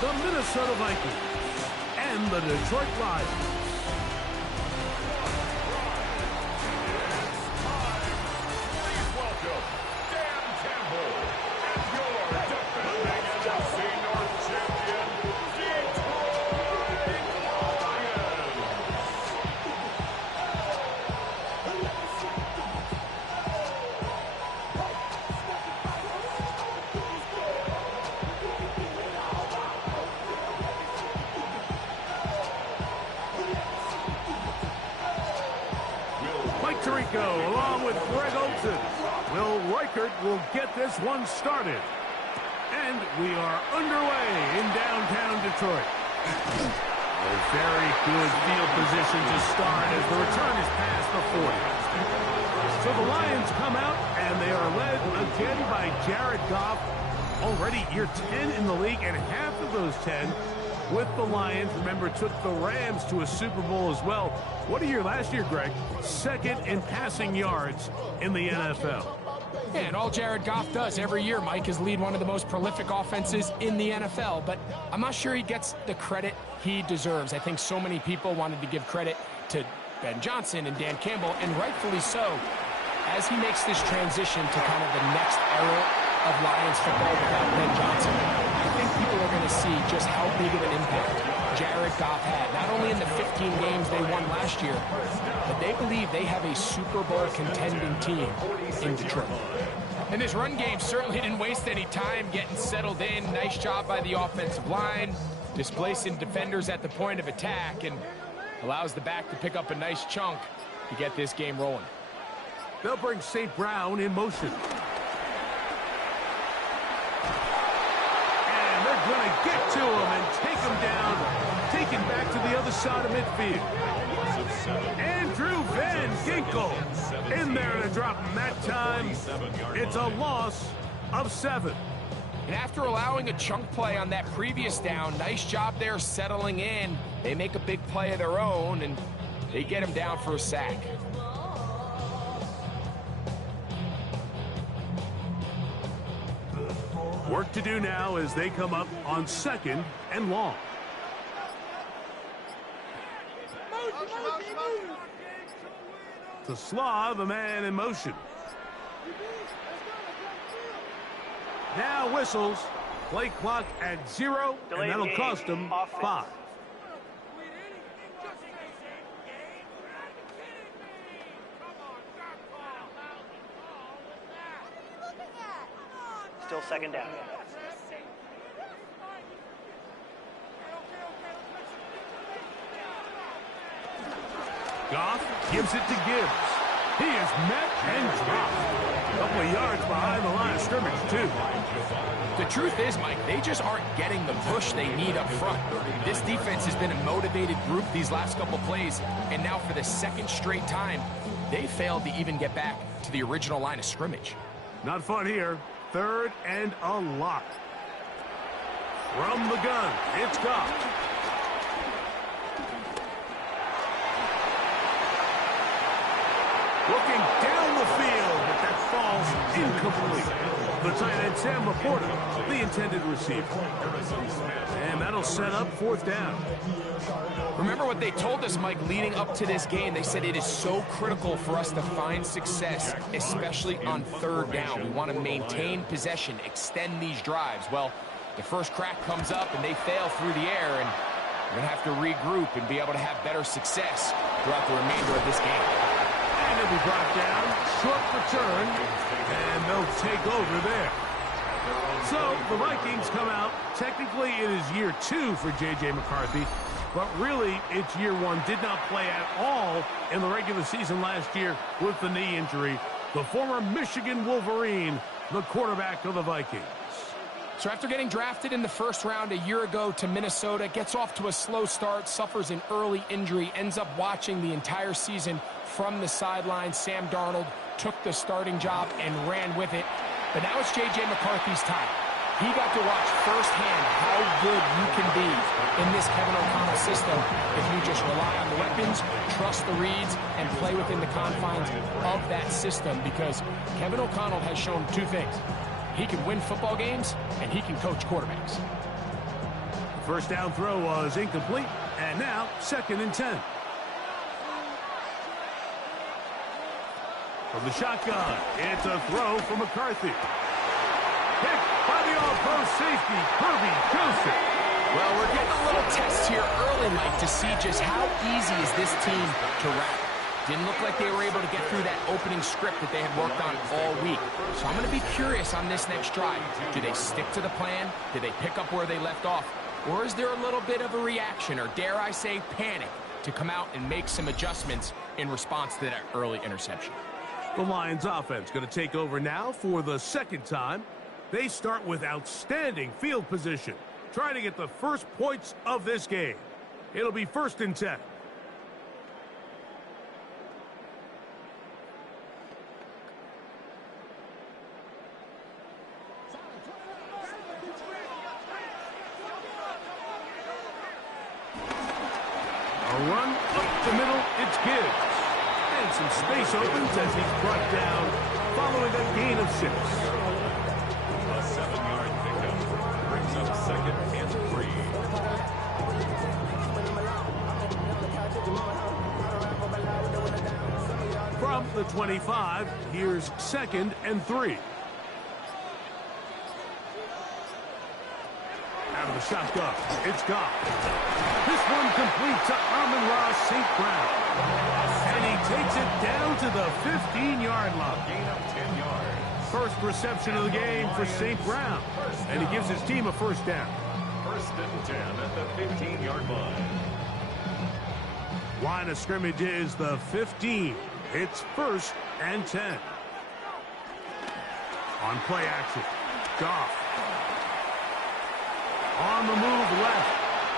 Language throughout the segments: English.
the Minnesota Vikings and the Detroit Lions. Tirico along with Greg Olsen. Will Reichert will get this one started. And we are underway in downtown Detroit. A very good field position to start as the return is past the 40. So the Lions come out and they are led again by Jared Goff. Already year 10 in the league, and half of those 10 with the Lions. Remember, took the Rams to a Super Bowl as well. What a year last year, Greg. Second in passing yards in the NFL. Yeah, and all Jared Goff does every year, Mike, is lead one of the most prolific offenses in the NFL. But I'm not sure he gets the credit he deserves. I think so many people wanted to give credit to Ben Johnson and Dan Campbell, and rightfully so, as he makes this transition to kind of the next era of Lions football without Ben Johnson. I think people are going to see just how big of an impact Jared Goff had, not only in the 15 games they won last year, but they believe they have a Super Bowl contending team in Detroit. And this run game certainly didn't waste any time getting settled in. Nice job by the offensive line, displacing defenders at the point of attack, and allows the back to pick up a nice chunk to get this game rolling. They'll bring St. Brown in motion. Going to get to him and take him down, taken back to the other side of midfield. Andrew Van Ginkel in there to drop him that time. It's a loss of 7. And after allowing a chunk play on that previous down, nice job there settling in. They make a big play of their own, and they get him down for a sack. Work to do now as they come up on 2nd and long. To Slav, a man in motion. Now whistles. Play clock at 0, and that'll cost them 5. Still 2nd down. Goff gives it to Gibbs. He is met and dropped. A couple of yards behind the line of scrimmage, too. The truth is, Mike, they just aren't getting the push they need up front. This defense has been a motivated group these last couple plays, and now for the 2nd straight time, they failed to even get back to the original line of scrimmage. Not fun here. 3rd and a lot. From the gun, it's Goff. Looking down the field, but that falls incomplete. The tight end, Sam Laporta, the intended receiver. And that'll set up 4th down. Remember what they told us, Mike, leading up to this game. They said it is so critical for us to find success, especially on 3rd down. We want to maintain possession, extend these drives. Well, the first crack comes up, and they fail through the air, and we're going to have to regroup and be able to have better success throughout the remainder of this game. And it'll be brought down, short return, and they'll take over there. So the Vikings come out. Technically, it is year 2 for J.J. McCarthy, but really, it's year 1. Did not play at all in the regular season last year with the knee injury. The former Michigan Wolverine, the quarterback of the Vikings. So after getting drafted in the 1st round a year ago to Minnesota, gets off to a slow start, suffers an early injury, ends up watching the entire season from the sideline. Sam Darnold took the starting job and ran with it. But now it's J.J. McCarthy's time. He got to watch firsthand how good you can be in this Kevin O'Connell system if you just rely on the weapons, trust the reads, and play within the confines of that system, because Kevin O'Connell has shown 2 things. He can win football games, and he can coach quarterbacks. First down throw was incomplete, and now 2nd and 10. From the shotgun, it's a throw for McCarthy. Picked by the all-pro safety, Kirby Joseph. Well, we're getting a little test here early, Mike, to see just how easy is this team to wrap. Didn't look like they were able to get through that opening script that they had worked on all week. So I'm going to be curious on this next drive. Do they stick to the plan? Do they pick up where they left off? Or is there a little bit of a reaction, or dare I say panic, to come out and make some adjustments in response to that early interception? The Lions offense going to take over now for the 2nd time. They start with outstanding field position, trying to get the first points of this game. It'll be 1st and 10. A run up the middle, it's Gibbs. And some space opens as he's brought down following a gain of 6. A 7-yard pickup brings up 2nd and 3. From the 25, here's 2nd and 3. Out of the shotgun, it's Goff. This one complete to Amon-Ra St. Brown. And he takes it down to the 15-yard line. Gain of 10 yards. First reception of the game for St. Brown. And he gives his team a 1st down. 1st and 10 at the 15-yard line. Line of scrimmage is the 15. It's 1st and 10. On play action, Goff. On the move left.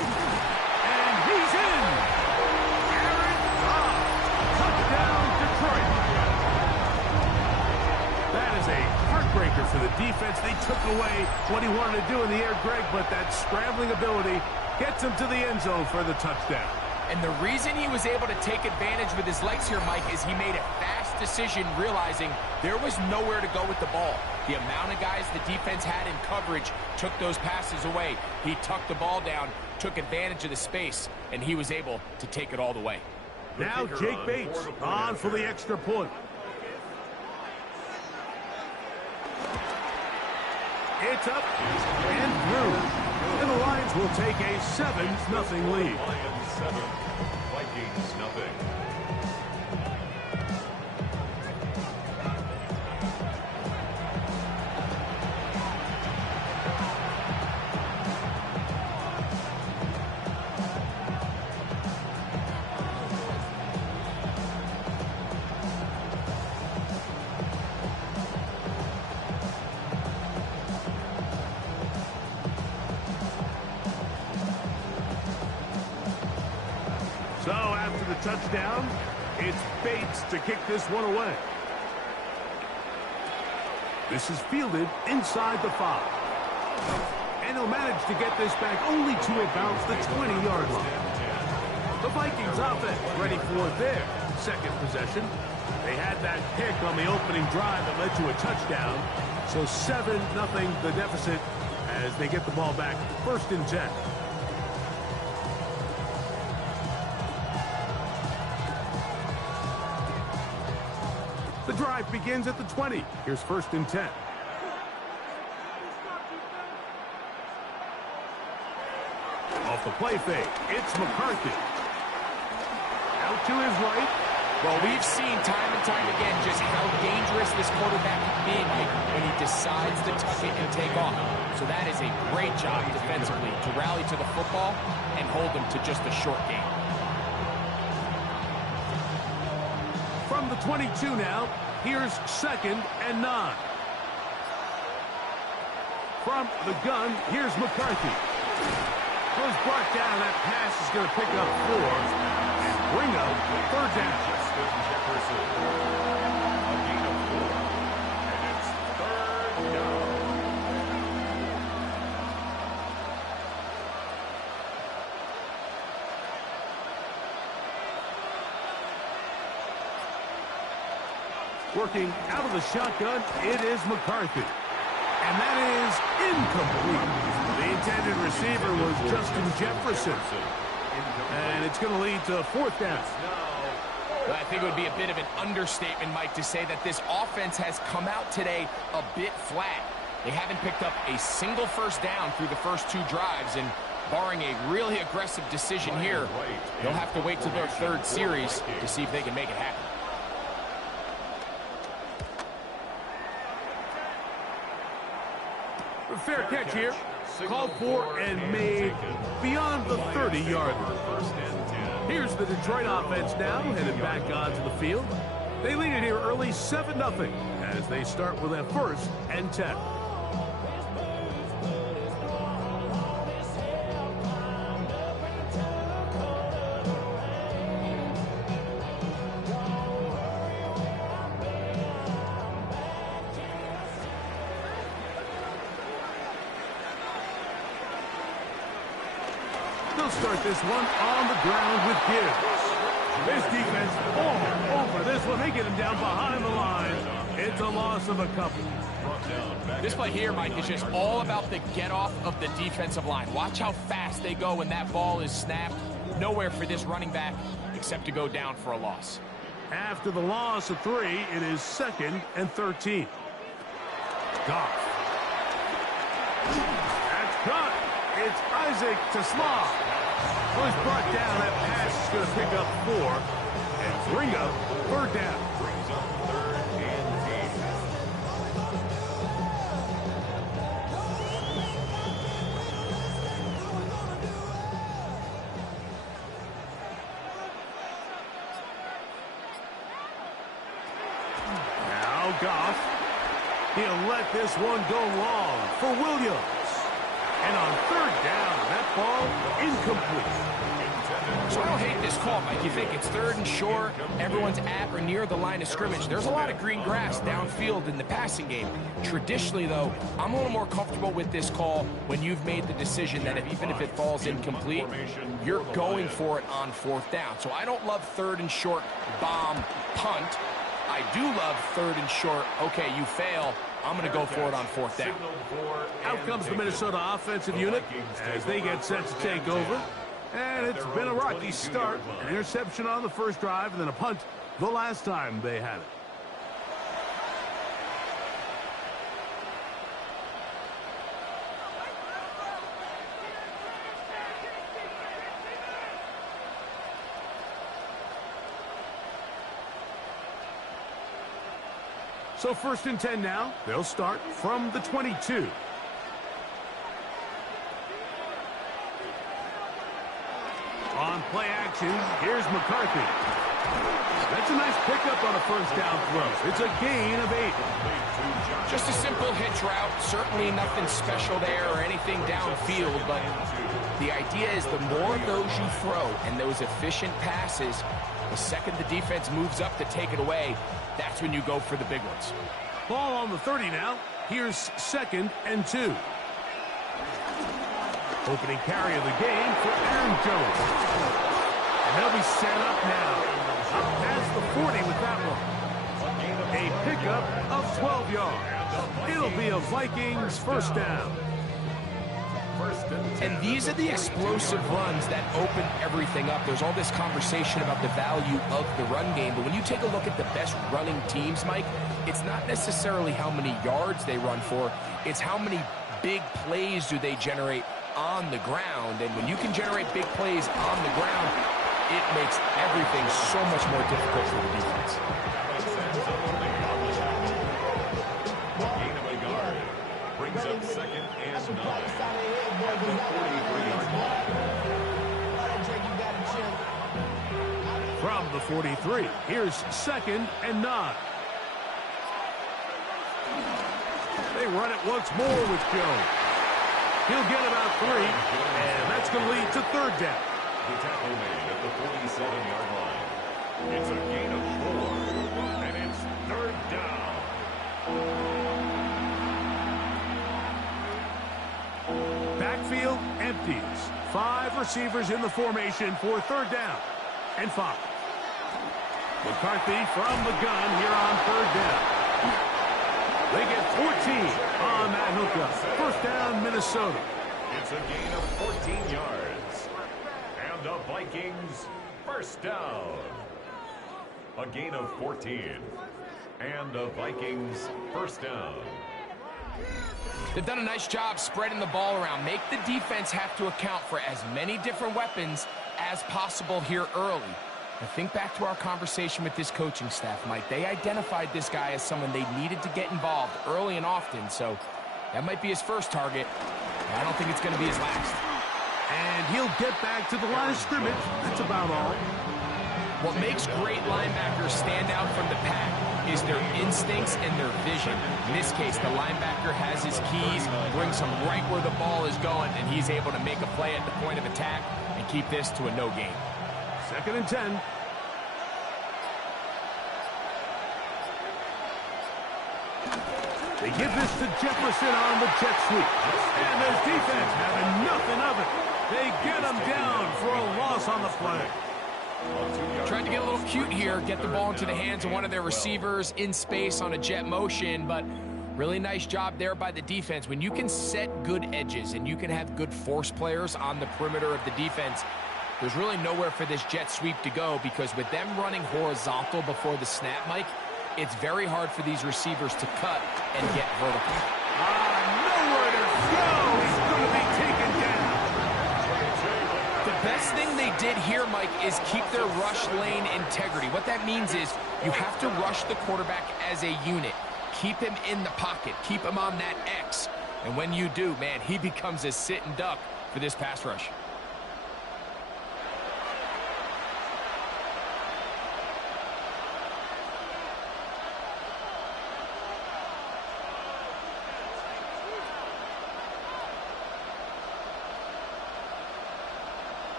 And he's in. Aaron Goff. Touchdown, Detroit. That is a heartbreaker for the defense. They took away what he wanted to do in the air, Greg, but that scrambling ability gets him to the end zone for the touchdown. And the reason he was able to take advantage with his legs here, Mike, is he made a fast decision realizing there was nowhere to go with the ball. The amount of guys the defense had in coverage took those passes away. He tucked the ball down, took advantage of the space, and he was able to take it all the way. Now Jake Bates on for the extra point. It's up and through. And the Lions will take a 7-0 lead. Lions 7, Vikings nothing. So after the touchdown, it's Bates to kick this one away. This is fielded inside the 5. And he'll manage to get this back only to about the 20-yard line. The Vikings offense ready for their 2nd possession. They had that pick on the opening drive that led to a touchdown. So 7-0 the deficit as they get the ball back 1st and 10. The drive begins at the 20. Here's 1st and 10. Off the play fake, it's McCarthy. Out to his right. Well, we've seen time and time again just how dangerous this quarterback can be, Mike, when he decides to tuck it and take off. So that is a great job defensively to rally to the football and hold them to just a short game. From the 22 now, here's 2nd and 9. From the gun, here's McCarthy. Was brought down. That pass is going to pick up 4 and bring up 3rd down. Justin Jefferson. A gain of 4. And it's 3rd down. Working out of the shotgun, it is McCarthy. And that is incomplete. The intended receiver was Justin Jefferson. And it's going to lead to fourth down. Well, I think it would be a bit of an understatement, Mike, to say that this offense has come out today a bit flat. They haven't picked up a single first down through the first two drives, and barring a really aggressive decision here, they'll have to wait till their third series to see if they can make it happen. A fair catch here. Called for and made beyond the 30-yard line. Here's the Detroit offense now, headed back onto the field. They lead it here early 7-0 as they start with a 1st and 10. They'll start this one on the ground with Gibbs. This defense all over this one. They get him down behind the line. It's a loss of a couple. This play here, Mike, is just all about the get-off of the defensive line. Watch how fast they go when that ball is snapped. Nowhere for this running back except to go down for a loss. After the loss of 3, it is 2nd and 13. Goff. That's caught. It's Isaac to Slaw. Was brought down. That pass is going to pick up 4 and bring up 3rd down. Now Goff. He'll let this one go long for Williams. And on 3rd down, that ball incomplete. So I don't hate this call, Mike. You think it's 3rd and short, everyone's at or near the line of scrimmage. There's a lot of green grass downfield in the passing game. Traditionally, though, I'm a little more comfortable with this call when you've made the decision that even if it falls incomplete, you're going for it on 4th down. So I don't love 3rd and short bomb punt. I do love 3rd and short, okay, you fail, I'm going to go for it on 4th down. Out comes the Minnesota offensive unit as they get set to take over. And it's been a rocky start. An interception on the first drive and then a punt the last time they had it. So 1st and 10 now. They'll start from the 22. On play action, here's McCarthy. That's a nice pickup on a 1st down throw. It's a gain of 8. Just a simple hitch route. Certainly nothing special there or anything downfield, but the idea is the more of those you throw and those efficient passes, the second the defense moves up to take it away, that's when you go for the big ones. Ball on the 30 now. Here's 2nd and 2. Opening carry of the game for Aaron Jones. And they'll be set up now. Up past the 40 with that one. A pickup of 12 yards. It'll be a Vikings 1st down. And these are the explosive runs that open everything up. There's all this conversation about the value of the run game, but when you take a look at the best running teams, Mike, it's not necessarily how many yards they run for, it's how many big plays do they generate on the ground. And when you can generate big plays on the ground, it makes everything so much more difficult for the defense. Brings up 2nd and 9 at the 43-yard line. From the 43, here's 2nd and 9. They run it once more with Jones. He'll get about 3, and that's going to lead to 3rd down. The tackle made at the 47-yard line. It's a gain of 4, and it's 3rd down. Backfield empties. 5 receivers in the formation for 3rd down and 5. McCarthy from the gun here on 3rd down. They get 14 on that hookup. 1st down, Minnesota. It's a gain of 14 yards. And the Vikings first down. A gain of 14. And the Vikings first down. They've done a nice job spreading the ball around. Make the defense have to account for as many different weapons as possible here early. Now think back to our conversation with this coaching staff, Mike. They identified this guy as someone they needed to get involved early and often, so that might be his first target. I don't think it's going to be his last. And he'll get back to the line of scrimmage. That's about all. What makes great linebackers stand out from the pack is their instincts and their vision. In this case, the linebacker has his keys, brings him right where the ball is going, and he's able to make a play at the point of attack and keep this to a no gain. 2nd and 10. They give this to Jefferson on the jet sweep. And their defense having nothing of it. They get him down for a loss on the play. Tried to get a little cute here, get the ball into the hands of one of their receivers in space on a jet motion, but really nice job there by the defense. When you can set good edges and you can have good force players on the perimeter of the defense, there's really nowhere for this jet sweep to go, because with them running horizontal before the snap, Mike, it's very hard for these receivers to cut and get vertical. Nowhere to go. He's going to be taken down. The best thing they did here, Mike, is keep their rush lane integrity. What that means is you have to rush the quarterback as a unit. Keep him in the pocket. Keep him on that X. And when you do, man, he becomes a sitting duck for this pass rush.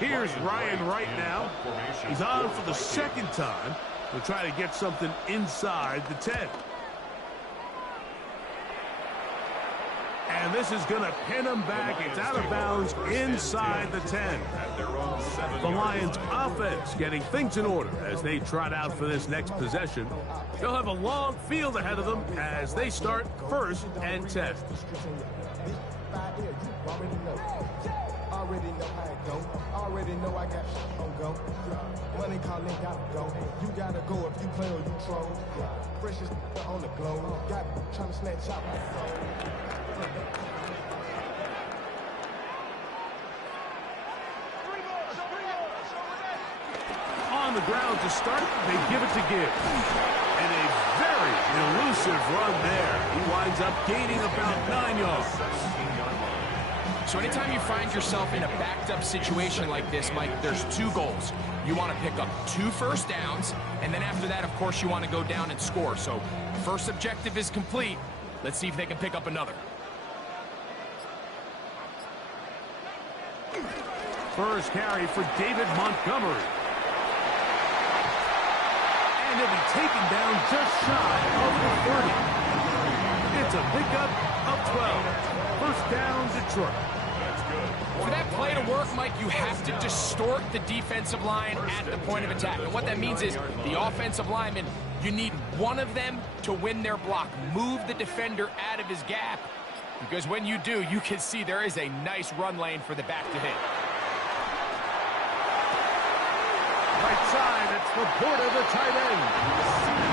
Here's Ryan right now. He's on for the 2nd time. He'll try to get something inside the 10. And this is going to pin him back. It's out of bounds inside the 10. The Lions offense getting things in order as they trot out for this next possession. They'll have a long field ahead of them as they start 1st and 10. Already know how it go. Already know I got on go. Money calling, gotta go. You gotta go if you play or you troll. Freshest on the globe. Got trying to snatch out my soul. On the ground to start, they give it to Gibbs. And a very elusive run there. He winds up gaining about 9 yards. So anytime you find yourself in a backed-up situation like this, Mike, there's 2 goals. You want to pick up 2 first downs, and then after that, of course, you want to go down and score. So first objective is complete. Let's see if they can pick up another. First carry for David Montgomery. And he'll be taken down just shy of the 30. It's a pickup of 12. First down, Detroit. For that play to work, Mike, you have to distort the defensive line at the point of attack. And what that means is the offensive lineman, you need one of them to win their block. Move the defender out of his gap. Because when you do, you can see there is a nice run lane for the back to hit. Right side, it's Laporta, the tight end.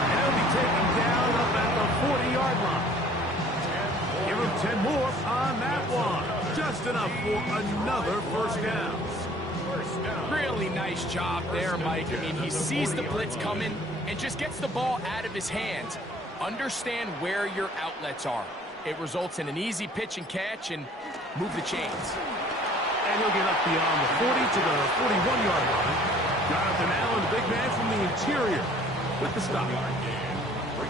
And he'll be taken down up at the 40-yard line. Give him 10 more on that one. Just enough for another first down. Really nice job there, Mike. I mean, he sees the blitz coming and just gets the ball out of his hands. Understand where your outlets are. It results in an easy pitch and catch and move the chains. And he'll get up beyond the 40 to the 41-yard line. Jonathan Allen, the big man from the interior, with the stop.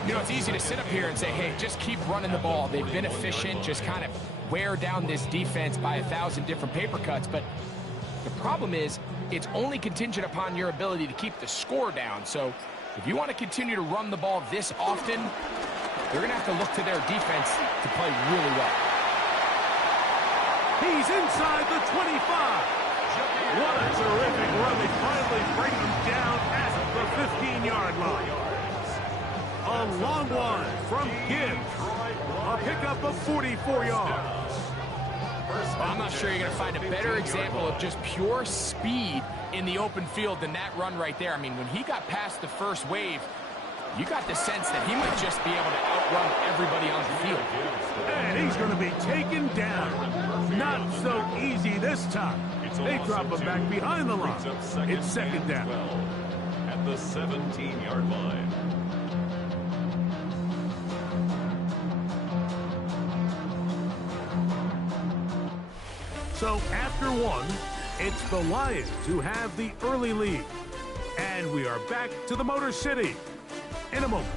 You know, it's easy to sit up here and say, hey, just keep running the ball. They've been efficient, just kind of wear down this defense by 1,000 different paper cuts. But the problem is, it's only contingent upon your ability to keep the score down. So if you want to continue to run the ball this often, they're going to have to look to their defense to play really well. He's inside the 25. What a terrific run. They finally bring him down at the 15-yard line. A long one from Gibbs. A pickup of 44 yards. not sure you're going to find a better example of just pure speed in the open field than that run right there. I mean, when he got past the first wave, you got the sense that he might just be able to outrun everybody on the field. And he's going to be taken down. Not so easy this time. They drop him back behind the line. It's second down. At the 17-yard line. So after one, it's the Lions who have the early lead. And we are back to the Motor City in a moment.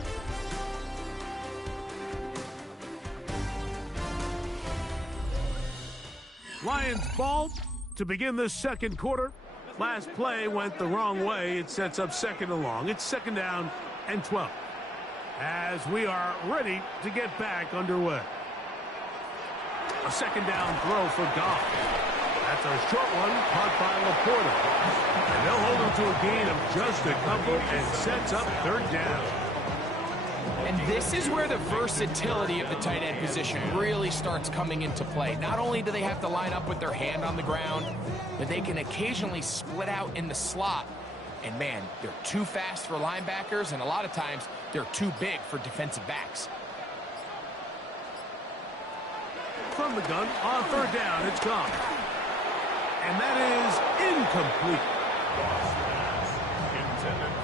Lions ball to begin the second quarter. Last play went the wrong way. It sets up second and long. It's second down and 12. As we are ready to get back underway. A second down throw for Goff. That's a short one caught by Laporta. And they'll hold him to a gain of just a couple and sets up third down. And this is where the versatility of the tight end position really starts coming into play. Not only do they have to line up with their hand on the ground, but they can occasionally split out in the slot. And man, they're too fast for linebackers, and a lot of times they're too big for defensive backs. From the gun, on third down, it's gone. And that is incomplete.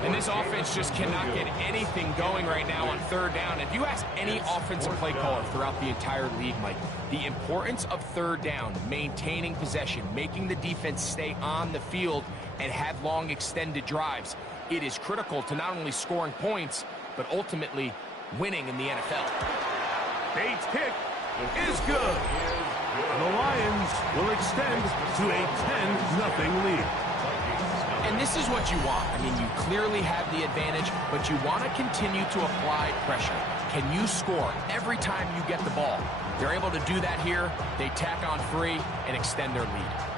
And this offense just cannot get anything going right now on third down. If you ask any offensive play caller throughout the entire league, Mike, the importance of third down, maintaining possession, making the defense stay on the field and have long extended drives, it is critical to not only scoring points, but ultimately winning in the NFL. Bates' kick is good. And the Lions will extend to a 10-0 lead. And this is what you want. I mean, you clearly have the advantage, but you want to continue to apply pressure. Can you score every time you get the ball? They're able to do that here. They tack on 3 and extend their lead.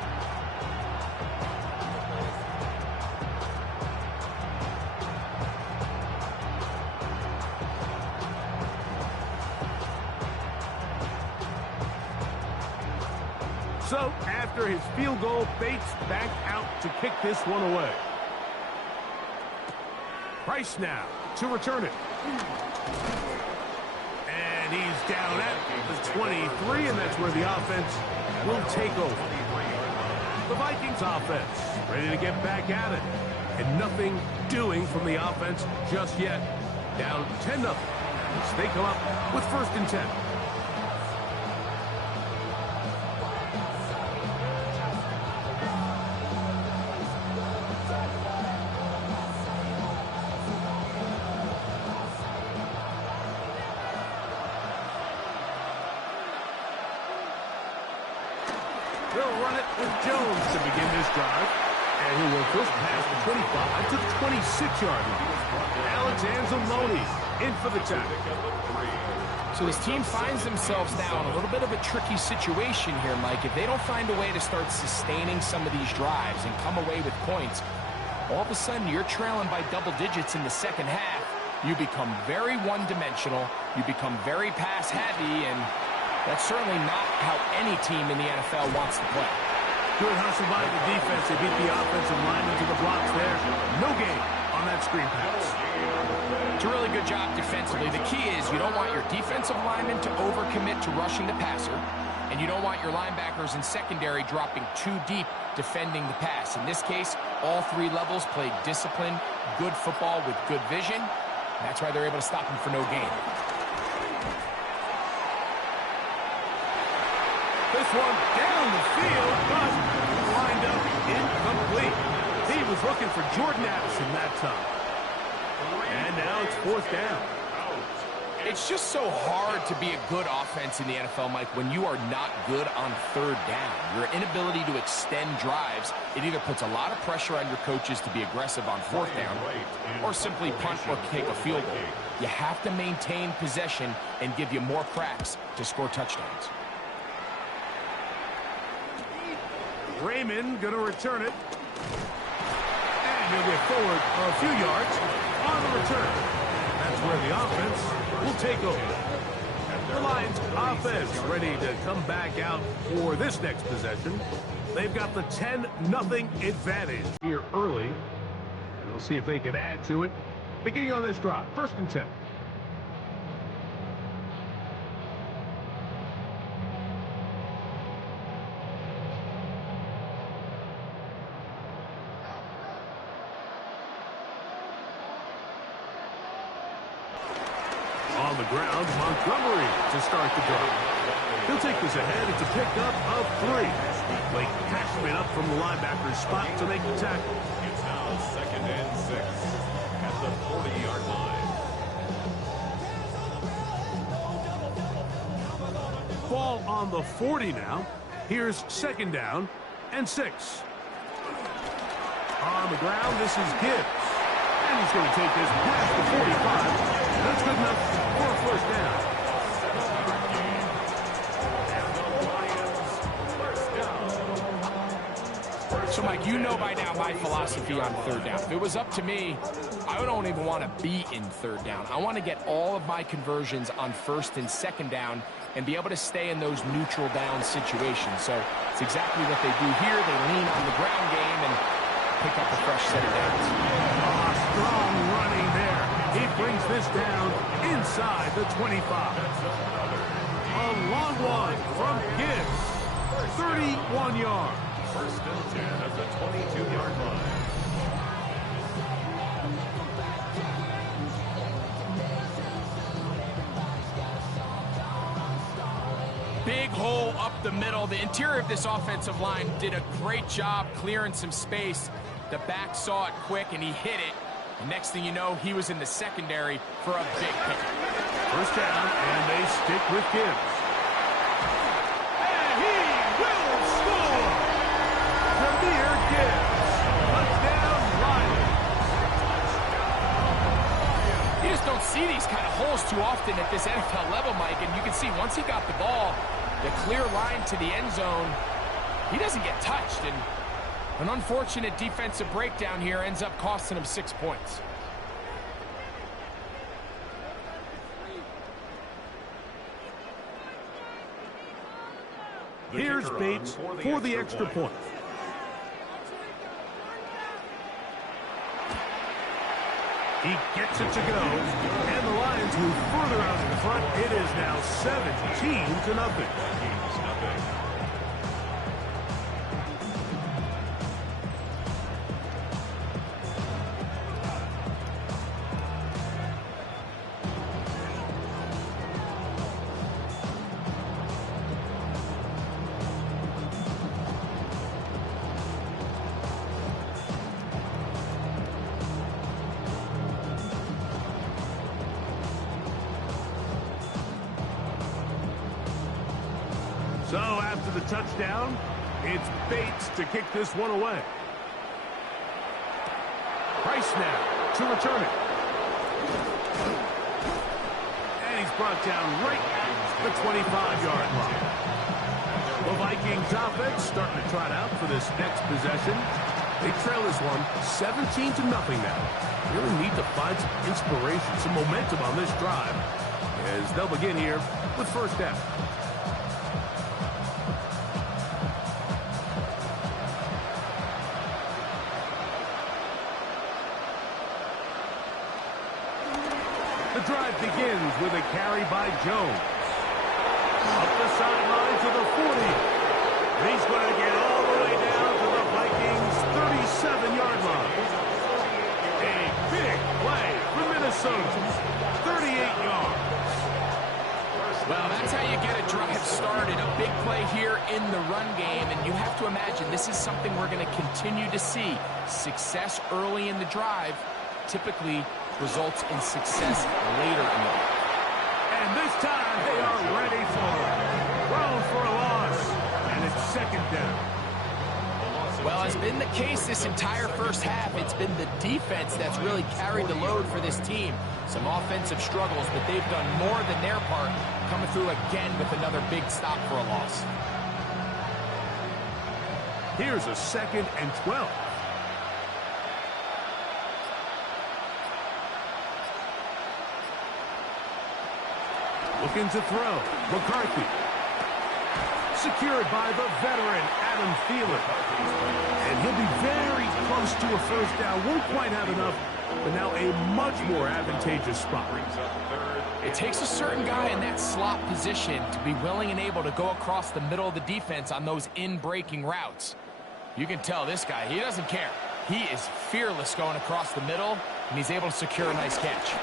So, after his field goal, Bates back out to kick this one away. Price now to return it. And he's down at the 23, and that's where the offense will take over. The Vikings offense ready to get back at it. And nothing doing from the offense just yet. Down 10-0. So they come up with first and 10. They'll run it with Jones to begin this drive. And he will first pass the 25 to the 26-yard line. Alex Anzalone in for the tackle. So this team finds themselves now in a little bit of a tricky situation here, Mike. If they don't find a way to start sustaining some of these drives and come away with points, all of a sudden you're trailing by double digits in the second half. You become very one-dimensional. You become very pass-heavy, and that's certainly not how any team in the NFL wants to play. Good hustle by the defense. They beat the offensive lineman to the blocks there. No gain on that screen pass. It's a really good job defensively. The key is you don't want your defensive linemen to overcommit to rushing the passer, and you don't want your linebackers and secondary dropping too deep defending the pass. In this case, all 3 levels played disciplined, good football with good vision. That's why they're able to stop him for no gain. This one down the field, but lined up incomplete. He was looking for Jordan Addison that time. And now it's fourth down. It's just so hard to be a good offense in the NFL, Mike, when you are not good on third down. Your inability to extend drives, it either puts a lot of pressure on your coaches to be aggressive on fourth down or simply punt or kick a field goal. You have to maintain possession and give you more cracks to score touchdowns. Raymond going to return it. And he'll get forward a few yards on the return. That's where the offense will take over. At The Lions offense ready to come back out for this next possession. They've got the 10-0 advantage here early. And we'll see if they can add to it. Beginning on this drive, 1st and 10. On the ground, Montgomery to start the drive. He'll take this ahead. It's a pickup of 3. Blake Cashman up from the linebacker's spot to make the tackle. It's now 2nd and 6 at the 40-yard line. Ball on the 40 now. Here's 2nd down and 6. On the ground, this is Gibbs. And he's going to take this past the 45. That's good enough for a 1st down. So, Mike, you know by now my philosophy on 3rd down. If it was up to me, I don't even want to be in 3rd down. I want to get all of my conversions on 1st and 2nd down and be able to stay in those neutral down situations. So it's exactly what they do here. They lean on the ground game and pick up a fresh set of downs. Strong running there. He brings this down inside the 25. A long one from Gibbs. 31 yards. 1st and 10 at the 22-yard line. Big hole up the middle. The interior of this offensive line did a great job clearing some space. The back saw it quick, and he hit it. The next thing you know, he was in the secondary for a big pick. 1st down, and they stick with Gibbs. And he will score! Jameer Gibbs. Touchdown, Lions. You just don't see these kind of holes too often at this NFL level, Mike, and you can see once he got the ball, the clear line to the end zone, he doesn't get touched, and an unfortunate defensive breakdown here ends up costing him 6 points. Here's Bates for the extra point. He gets it to go, and the Lions move further out in front. It is now 17-0. So after the touchdown, it's Bates to kick this one away. Price now to return it. And he's brought down right at the 25-yard line. The Vikings offense starting to trot out for this next possession. They trail this one 17-0 now. Really need to find some inspiration, some momentum on this drive as they'll begin here with 1st down. The drive begins with a carry by Jones. Up the sideline to the 40. He's going to get all the way down to the Vikings' 37-yard line. A big play for Minnesota. 38 yards. Well, that's how you get a drive started. A big play here in the run game, and you have to imagine this is something we're going to continue to see. Success early in the drive typically results in success later in the game. And this time they are ready for it. Thrown for a loss, and it's 2nd down. Well, as been the case this entire first half, it's been the defense that's really carried the load for this team. Some offensive struggles, but they've done more than their part, coming through again with another big stop for a loss. Here's a 2nd and 12. Looking to throw. McCarthy. Secured by the veteran, Adam Thielen. And he'll be very close to a first down. Won't quite have enough, but now a much more advantageous spot. It takes a certain guy in that slot position to be willing and able to go across the middle of the defense on those in-breaking routes. You can tell this guy, he doesn't care. He is fearless going across the middle, and he's able to secure a nice catch.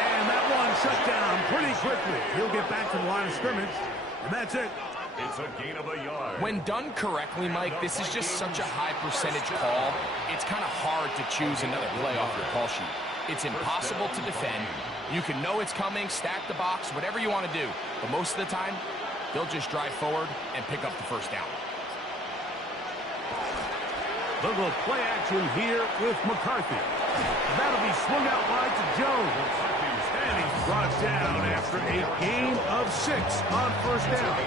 And that one shut down pretty quickly. He'll get back to the line of scrimmage, and that's it. It's a gain of a yard. When done correctly, Mike, this is just such a high percentage call. It's kind of hard to choose another play off your call sheet. It's impossible to defend. You can know it's coming, stack the box, whatever you want to do. But most of the time, they'll just drive forward and pick up the first down. Little play action here with McCarthy. That'll be swung out wide to Jones. And he's brought down after a gain of 6 on first down.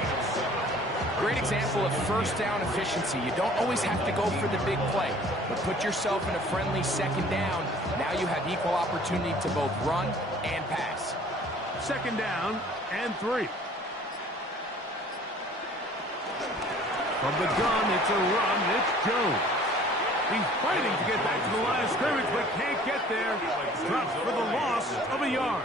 Great example of first down efficiency. You don't always have to go for the big play, but put yourself in a friendly second down. Now you have equal opportunity to both run and pass. Second down and 3. From the gun, it's a run. It's Jones. He's fighting to get back to the line of scrimmage, but can't get there. Drops for the loss of a yard.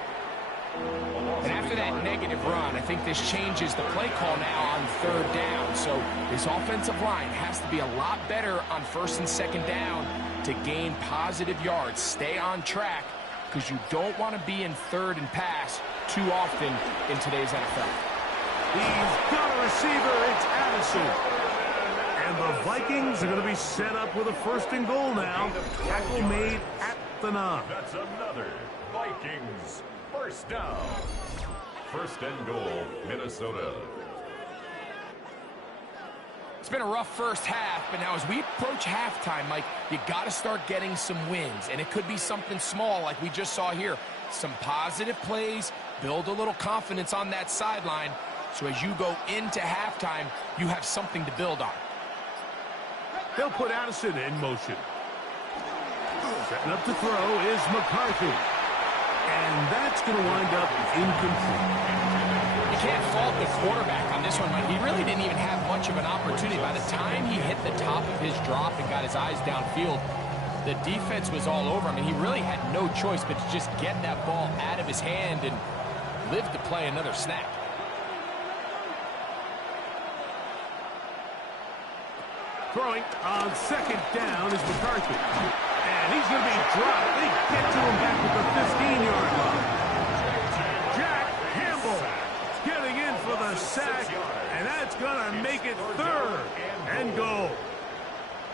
And after that negative run, I think this changes the play call now on third down. So this offensive line has to be a lot better on first and second down to gain positive yards. Stay on track, because you don't want to be in third and pass too often in today's NFL. He's got a receiver. It's Addison. And the Vikings are going to be set up with a first and goal now. Tackle made at the 9. That's another Vikings first down. First and goal, Minnesota. It's been a rough first half, but now as we approach halftime, Mike, you got to start getting some wins. And it could be something small like we just saw here. Some positive plays, build a little confidence on that sideline. So as you go into halftime, you have something to build on. They'll put Addison in motion. Setting up to throw is McCarthy. And that's going to wind up incomplete. You can't fault the quarterback on this one, Mike. He really didn't even have much of an opportunity. By the time he hit the top of his drop and got his eyes downfield, the defense was all over him, and he really had no choice but to just get that ball out of his hand and live to play another snap. Throwing on second down is McCarthy. And he's going to be dropped. They get to him back at the 15-yard line. Jack Campbell getting in for the sack, and that's going to make it third and goal.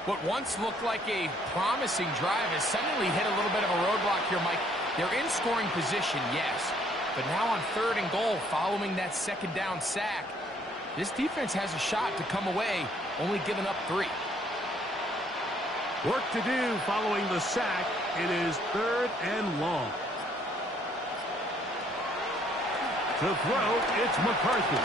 What once looked like a promising drive has suddenly hit a little bit of a roadblock here, Mike. They're in scoring position, yes. But now on third and goal, following that second down sack, this defense has a shot to come away, only giving up 3. Work to do following the sack. It is third and long. To throw, it's McCarthy.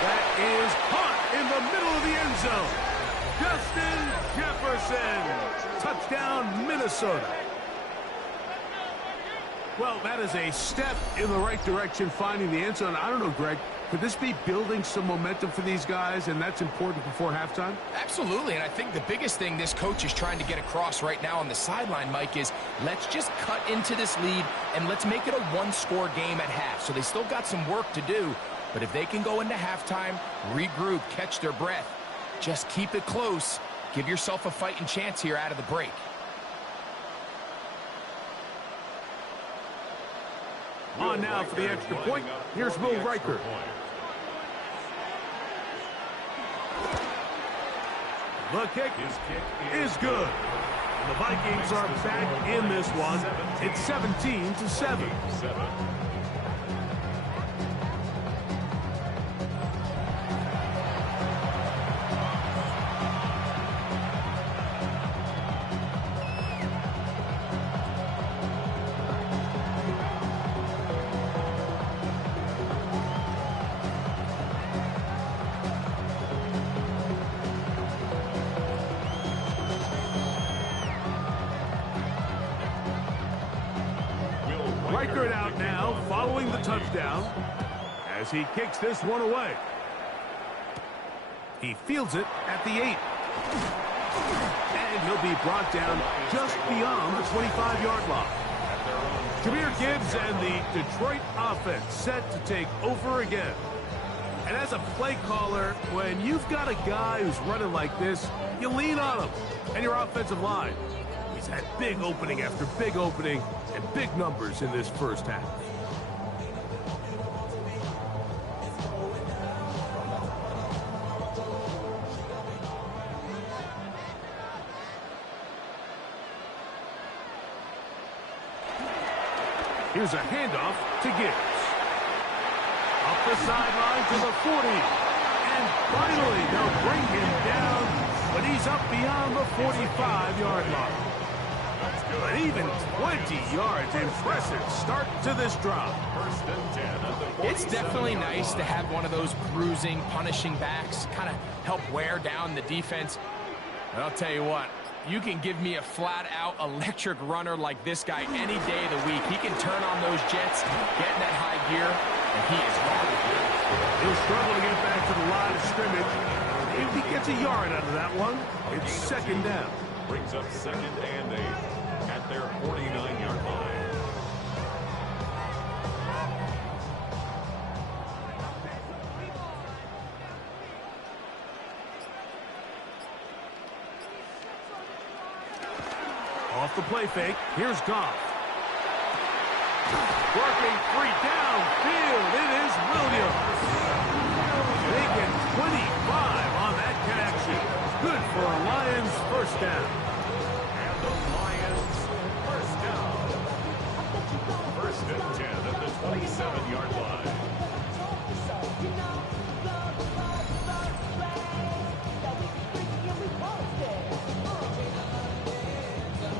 That is caught in the middle of the end zone. Justin Jefferson. Touchdown, Minnesota. Well, that is a step in the right direction, finding the end zone. I don't know, Greg, could this be building some momentum for these guys, and that's important before halftime? Absolutely, and I think the biggest thing this coach is trying to get across right now on the sideline, Mike, is let's just cut into this lead, and let's make it a one-score game at half. So they still got some work to do, but if they can go into halftime, regroup, catch their breath, just keep it close, give yourself a fighting chance here out of the break. On now for the extra point. Here's Will Riker. The kick is good. The Vikings are back in this one. It's 17-7. Riker out now following the touchdown as he kicks this one away. He fields it at the 8. And he'll be brought down just beyond the 25-yard line. Jahmyr Gibbs and the Detroit offense set to take over again. And as a play caller, when you've got a guy who's running like this, you lean on him and your offensive line. He's had big opening after big opening and big numbers in this first half. Here's a handoff to Gibbs. Up the sideline to the 40. And finally, they'll bring him down, but he's up beyond the 45-yard line. But even 20 yards, impressive start to this drive. It's definitely nice to have one of those bruising, punishing backs, kind of help wear down the defense. But I'll tell you what, you can give me a flat-out electric runner like this guy any day of the week. He can turn on those jets, get in that high gear, and he is gone. He'll struggle to get back to the line of scrimmage. If he gets a yard out of that one, it's second down. Brings up 2nd and 8 at their 49-yard line. Off the play fake, here's Goff. Working free downfield, it is Williams. Making 25 on that connection. Good for a Lions first down. And the Lions first down. 1st and 10 at the 27-yard line.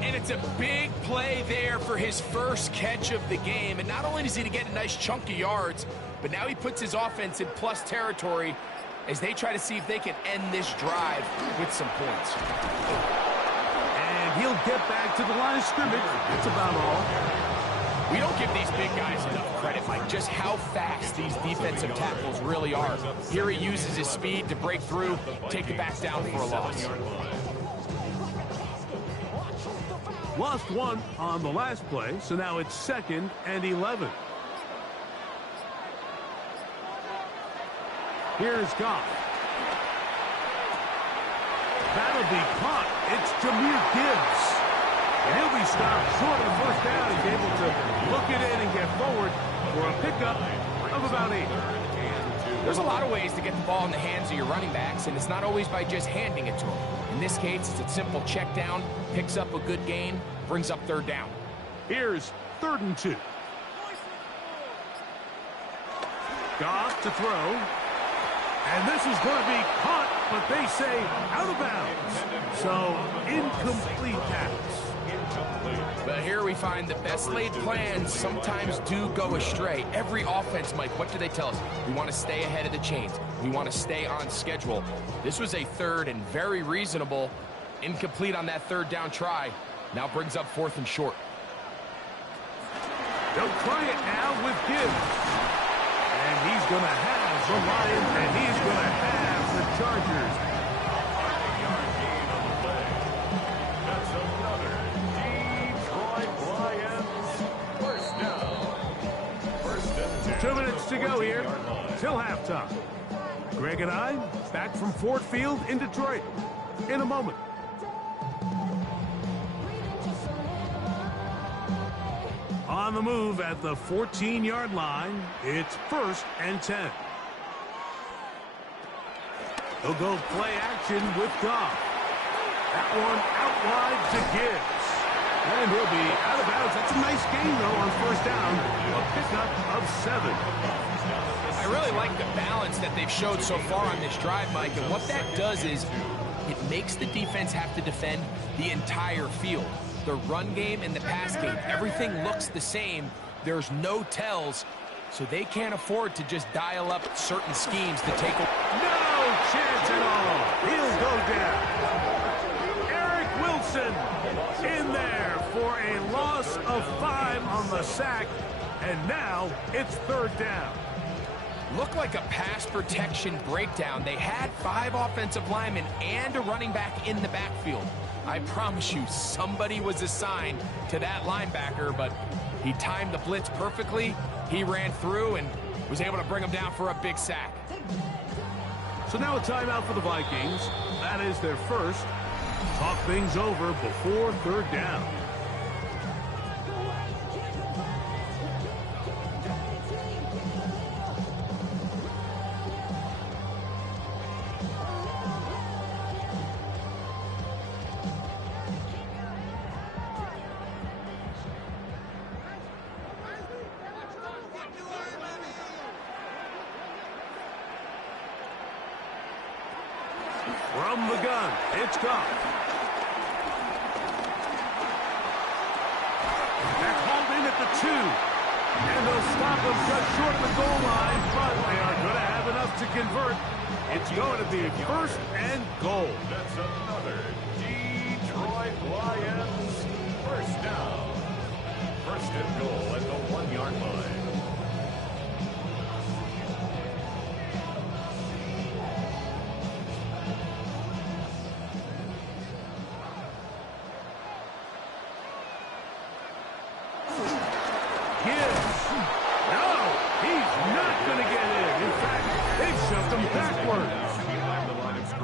And it's a big play there for his first catch of the game. And not only does he get a nice chunk of yards, but now he puts his offense in plus territory as they try to see if they can end this drive with some points. And he'll get back to the line of scrimmage. That's about all. We don't give these big guys enough credit, Mike, just how fast these defensive tackles really are. Here he uses his speed to break through, take it back down for a loss. Lost one on the last play, so now it's 2nd and 11. Here's Goff. That'll be caught. It's Jahmyr Gibbs. And he'll be stopped short of the first down. He's able to look it in and get forward for a pickup of about 8. There's a lot of ways to get the ball in the hands of your running backs, and it's not always by just handing it to them. In this case, it's a simple check down, picks up a good gain, brings up 3rd down. Here's 3rd and 2. Goff to throw. And this is going to be caught, but they say out of bounds. So, incomplete pass. But here we find the best laid plans sometimes do go astray. Every offense, Mike, what do they tell us? We want to stay ahead of the chains. We want to stay on schedule. This was a 3rd and very reasonable. Incomplete on that 3rd down try. Now brings up 4th and short. They'll try it now with Gibbs. And he's going to have the Lions, and he's going to have the Chargers. That's another Detroit Lions first down. 1st and 10. 2 minutes to go here till halftime. Greg and I back from Ford Field in Detroit in a moment. On the move at the 14-yard line, it's 1st and 10. They'll go play action with Goff. That one out wide to Gibbs. And he'll be out of bounds. That's a nice gain, though, on 1st down. A pickup of 7. I really like the balance that they've showed so far on this drive, Mike. And what that does is it makes the defense have to defend the entire field. The run game and the pass game, everything looks the same. There's no tells, so they can't afford to just dial up certain schemes to take a... No chance at all. He'll go down. Eric Wilson in there for a loss of 5 on the sack. And now it's third down. Looked like a pass protection breakdown. They had 5 offensive linemen and a running back in the backfield. I promise you, somebody was assigned to that linebacker, but he timed the blitz perfectly. He ran through and was able to bring him down for a big sack. So now a timeout for the Vikings. That is their first. Talk things over before third down. From the gun, it's Goff. They're hauled in at the 2. And they'll stop them just short of the goal line, but they are going to have enough to convert. It's going to be first and goal. That's another Detroit Lions first down. First and goal at the 1-yard line.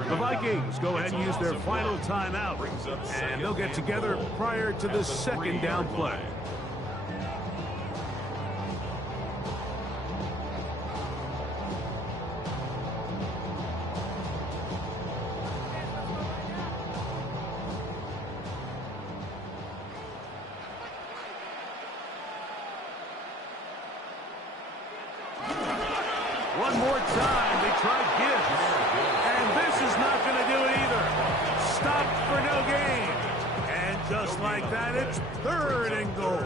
The Vikings go ahead and use their final timeout, and they'll get together prior to the second down play. One more time, they try Gibbs. And this is not going to do it either. Stopped for no gain. And just like that, it's third and goal.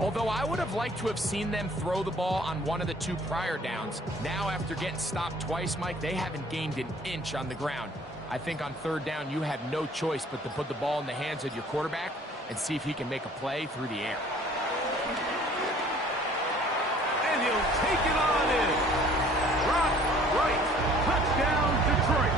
Although I would have liked to have seen them throw the ball on one of the 2 prior downs. Now, after getting stopped twice, Mike, they haven't gained an inch on the ground. I think on third down, you have no choice but to put the ball in the hands of your quarterback and see if he can make a play through the air. And he'll take it on in. Rock right. Touchdown, Detroit.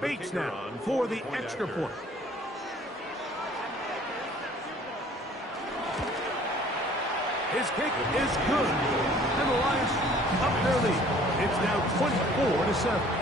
Bates now for the extra point. His kick is good. And the Lions up their lead. It's now 24-7.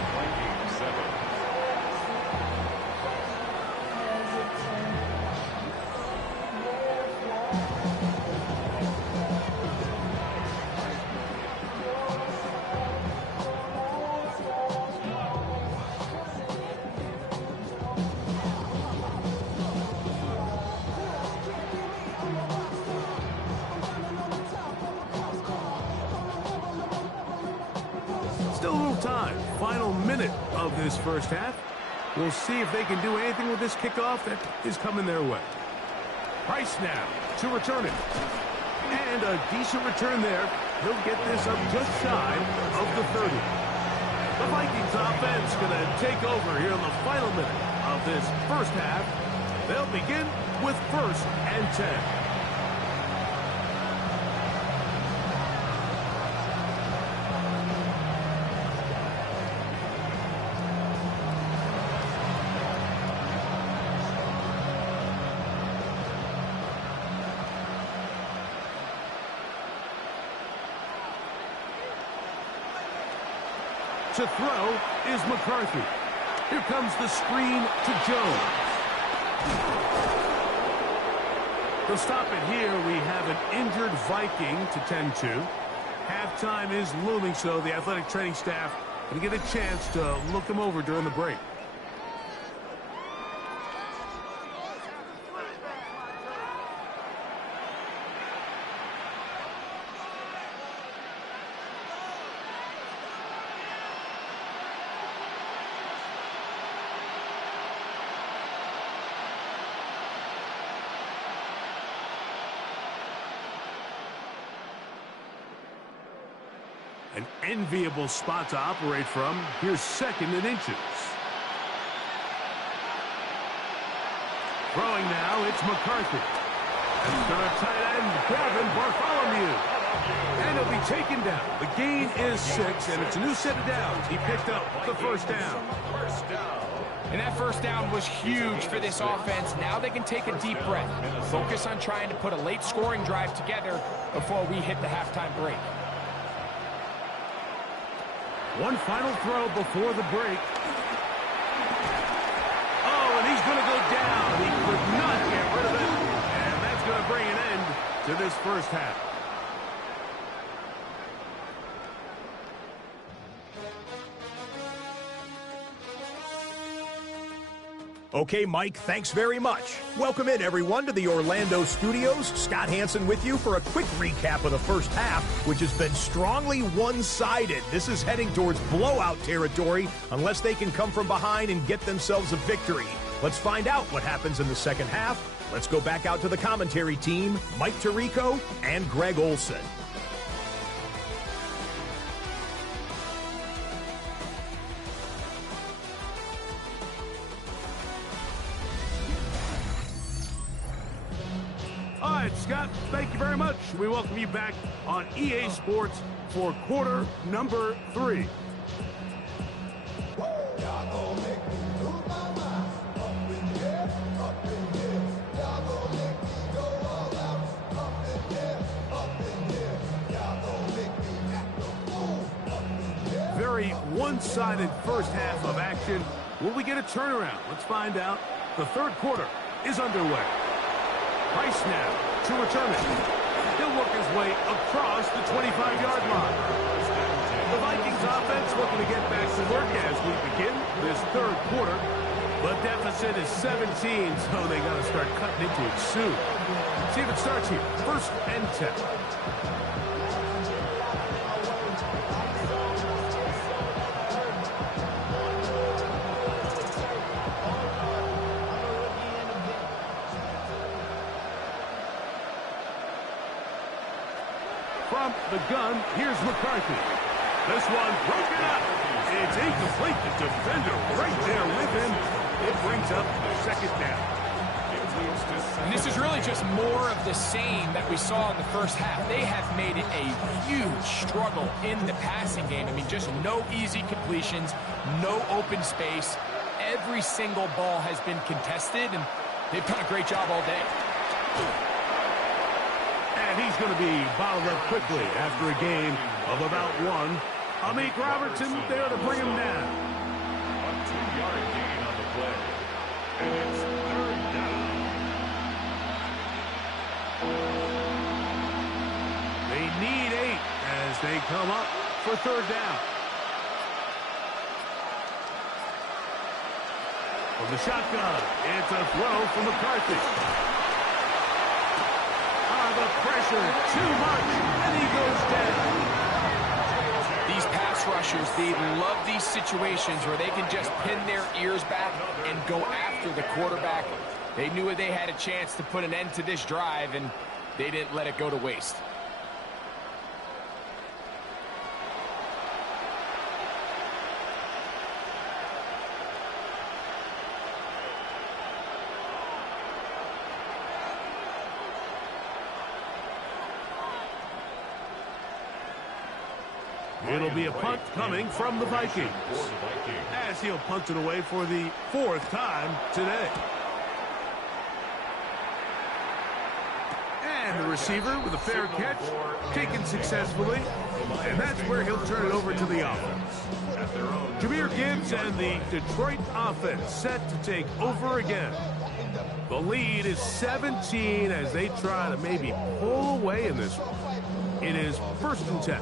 Still a little time. Final minute of this first half. We'll see if they can do anything with this kickoff that is coming their way. Price now to return it. And a decent return there. He'll get this up just shy of the 30. The Vikings offense going to take over here in the final minute of this first half. They'll begin with first and 10. To throw is McCarthy. Here comes the screen to Jones. To stop it here, we have an injured Viking to tend to. Halftime is looming, so the athletic training staff going to get a chance to look him over during the break. An enviable spot to operate from. Here's 2nd and inches. Throwing now, it's McCarthy. And to the tight end, Gavin Bartholomew. And he'll be taken down. The gain is 6, and it's a new set of downs. He picked up the first down. And that first down was huge for this offense. Now they can take a deep breath. Focus on trying to put a late scoring drive together before we hit the halftime break. One final throw before the break. Oh, and he's going to go down. He could not get rid of it. And that's going to bring an end to this first half. Okay, Mike, thanks very much. Welcome in, everyone, to the Orlando studios. Scott Hansen with you for a quick recap of the first half, which has been strongly one-sided. This is heading towards blowout territory unless they can come from behind and get themselves a victory. Let's find out what happens in the second half. Let's go back out to the commentary team, Mike Tirico and Greg Olson. All right, Scott, thank you very much. We welcome you back on EA Sports for quarter number 3. Very one-sided first half of action. Will we get a turnaround? Let's find out. The third quarter is underway. Price now to return it. He'll work his way across the 25-yard line. The Vikings offense looking to get back to work as we begin this third quarter. The deficit is 17, so they got to start cutting into it soon. See if it starts here. 1st and 10. From the gun, here's McCarthy. This one broken up. It's incomplete. The defender right there with him. It brings up 2nd down. And this is really just more of the same that we saw in the first half. They have made it a huge struggle in the passing game. I mean, just no easy completions, no open space. Every single ball has been contested, and they've done a great job all day. And he's going to be bottled up quickly after a game of about 1. Amik Robertson there to bring him down. A 2-yard gain on the play. And it's 3rd down. They need 8 as they come up for 3rd down. From the shotgun, it's a throw from McCarthy. The pressure, too much, and he goes down. These pass rushers, they love these situations where they can just pin their ears back and go after the quarterback. They knew they had a chance to put an end to this drive, and they didn't let it go to waste. It'll be a punt coming from the Vikings, as he'll punt it away for the 4th time today. And the receiver with a fair catch, taken successfully, and that's where he'll turn it over to the offense. Jahmyr Gibbs and the Detroit offense set to take over again. The lead is 17 as they try to maybe pull away in this one. It is 1st and 10.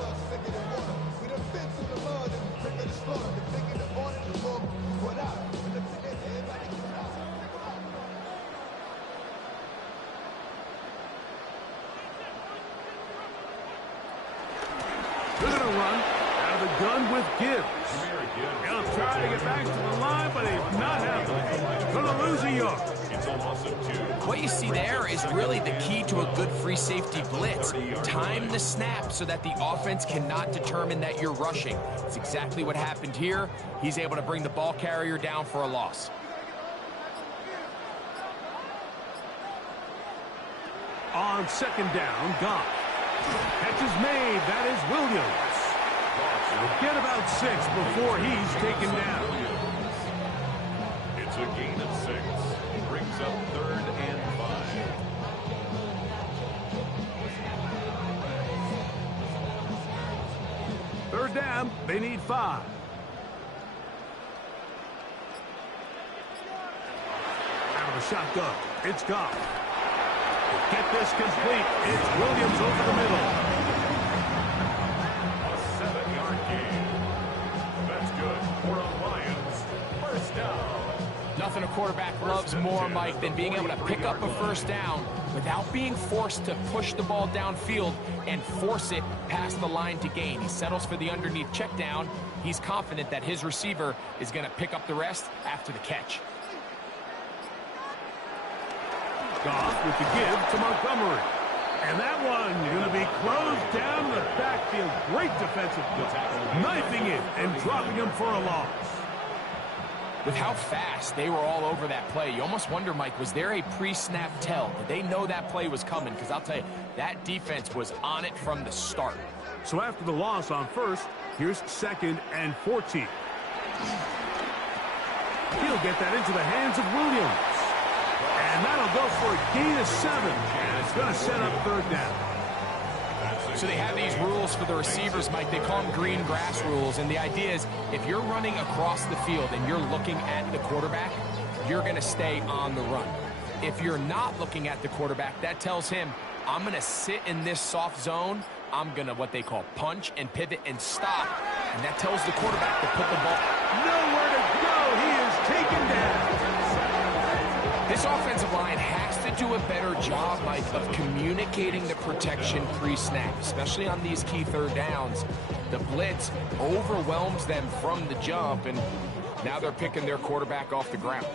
They're going to run out the gun with Gibbs. He'll try to get back to the line, but he's not happening. Gonna lose a yard. It's a loss of 2. What you see there is really the key to a good free safety blitz. Time the snap so that the offense cannot determine that you're rushing. It's exactly what happened here. He's able to bring the ball carrier down for a loss. On second down, Goff. Catch is made. That is Williams. He'll get about 6 before he's taken down. It's a gain of 6. Brings up 3rd and 5. Third down, they need 5. Out of the shotgun, it's Goff. Get this complete. It's Williams over the middle. A 7-yard gain. That's good for a Lions first down. Nothing a quarterback loves more, Mike, than being able to pick up a first down without being forced to push the ball downfield and force it past the line to gain. He settles for the underneath check down. He's confident that his receiver is going to pick up the rest after the catch. Goff with the give to Montgomery. And that one going to be closed down the backfield. Great defensive play. Knifing it and dropping him for a loss. With how fast they were all over that play, you almost wonder, Mike, was there a pre-snap tell? Did they know that play was coming? Because I'll tell you, that defense was on it from the start. So after the loss on first, here's 2nd and 14. He'll get that into the hands of Williams. And that'll go for a gain of 7. And it's going to set up 3rd down. So they have these rules for the receivers, Mike. They call them green grass rules. And the idea is if you're running across the field and you're looking at the quarterback, you're going to stay on the run. If you're not looking at the quarterback, that tells him, I'm going to sit in this soft zone. I'm going to what they call punch and pivot and stop. And that tells the quarterback to put the ball. Nowhere to go. He is taken down. This offensive line has to do a better job, Mike, of communicating the protection pre-snap, especially on these key 3rd downs. The blitz overwhelms them from the jump, and now they're picking their quarterback off the ground.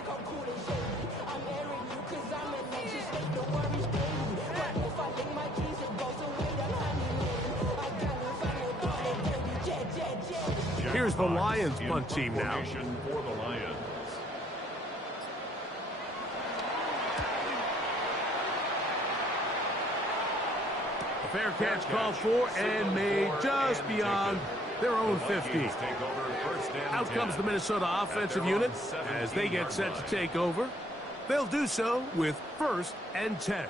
Here's the Lions punt team now. For the Lions. Fair catch called for and made just beyond their own 50. Out comes the Minnesota offensive unit as they get set to take over. They'll do so with 1st and 10.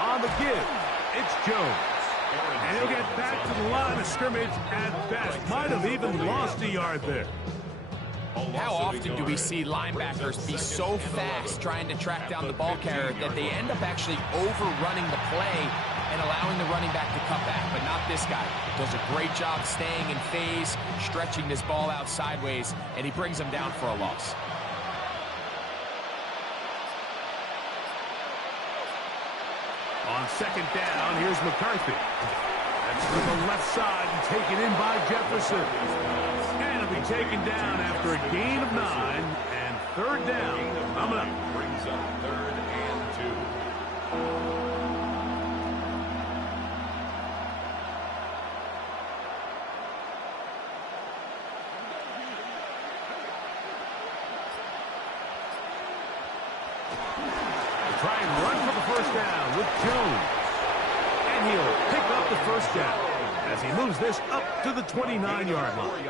On the give, it's Jones. And he'll get back to the line of scrimmage at best. Might have even lost a yard there. How often do we see linebackers be so fast trying to track down the ball carrier that they end up actually overrunning the play and allowing the running back to cut back? But not this guy. Does a great job staying in phase, stretching this ball out sideways, and he brings him down for a loss. On second down, here's McCarthy. That's to the left side and taken in by Jefferson. And it'll be taken down after a gain of 9 and 3rd down. Coming up. Brings up 3rd and 2. Try and run for the first down with Jones. And he'll pick up the first down as he moves this up to the 29-yard line.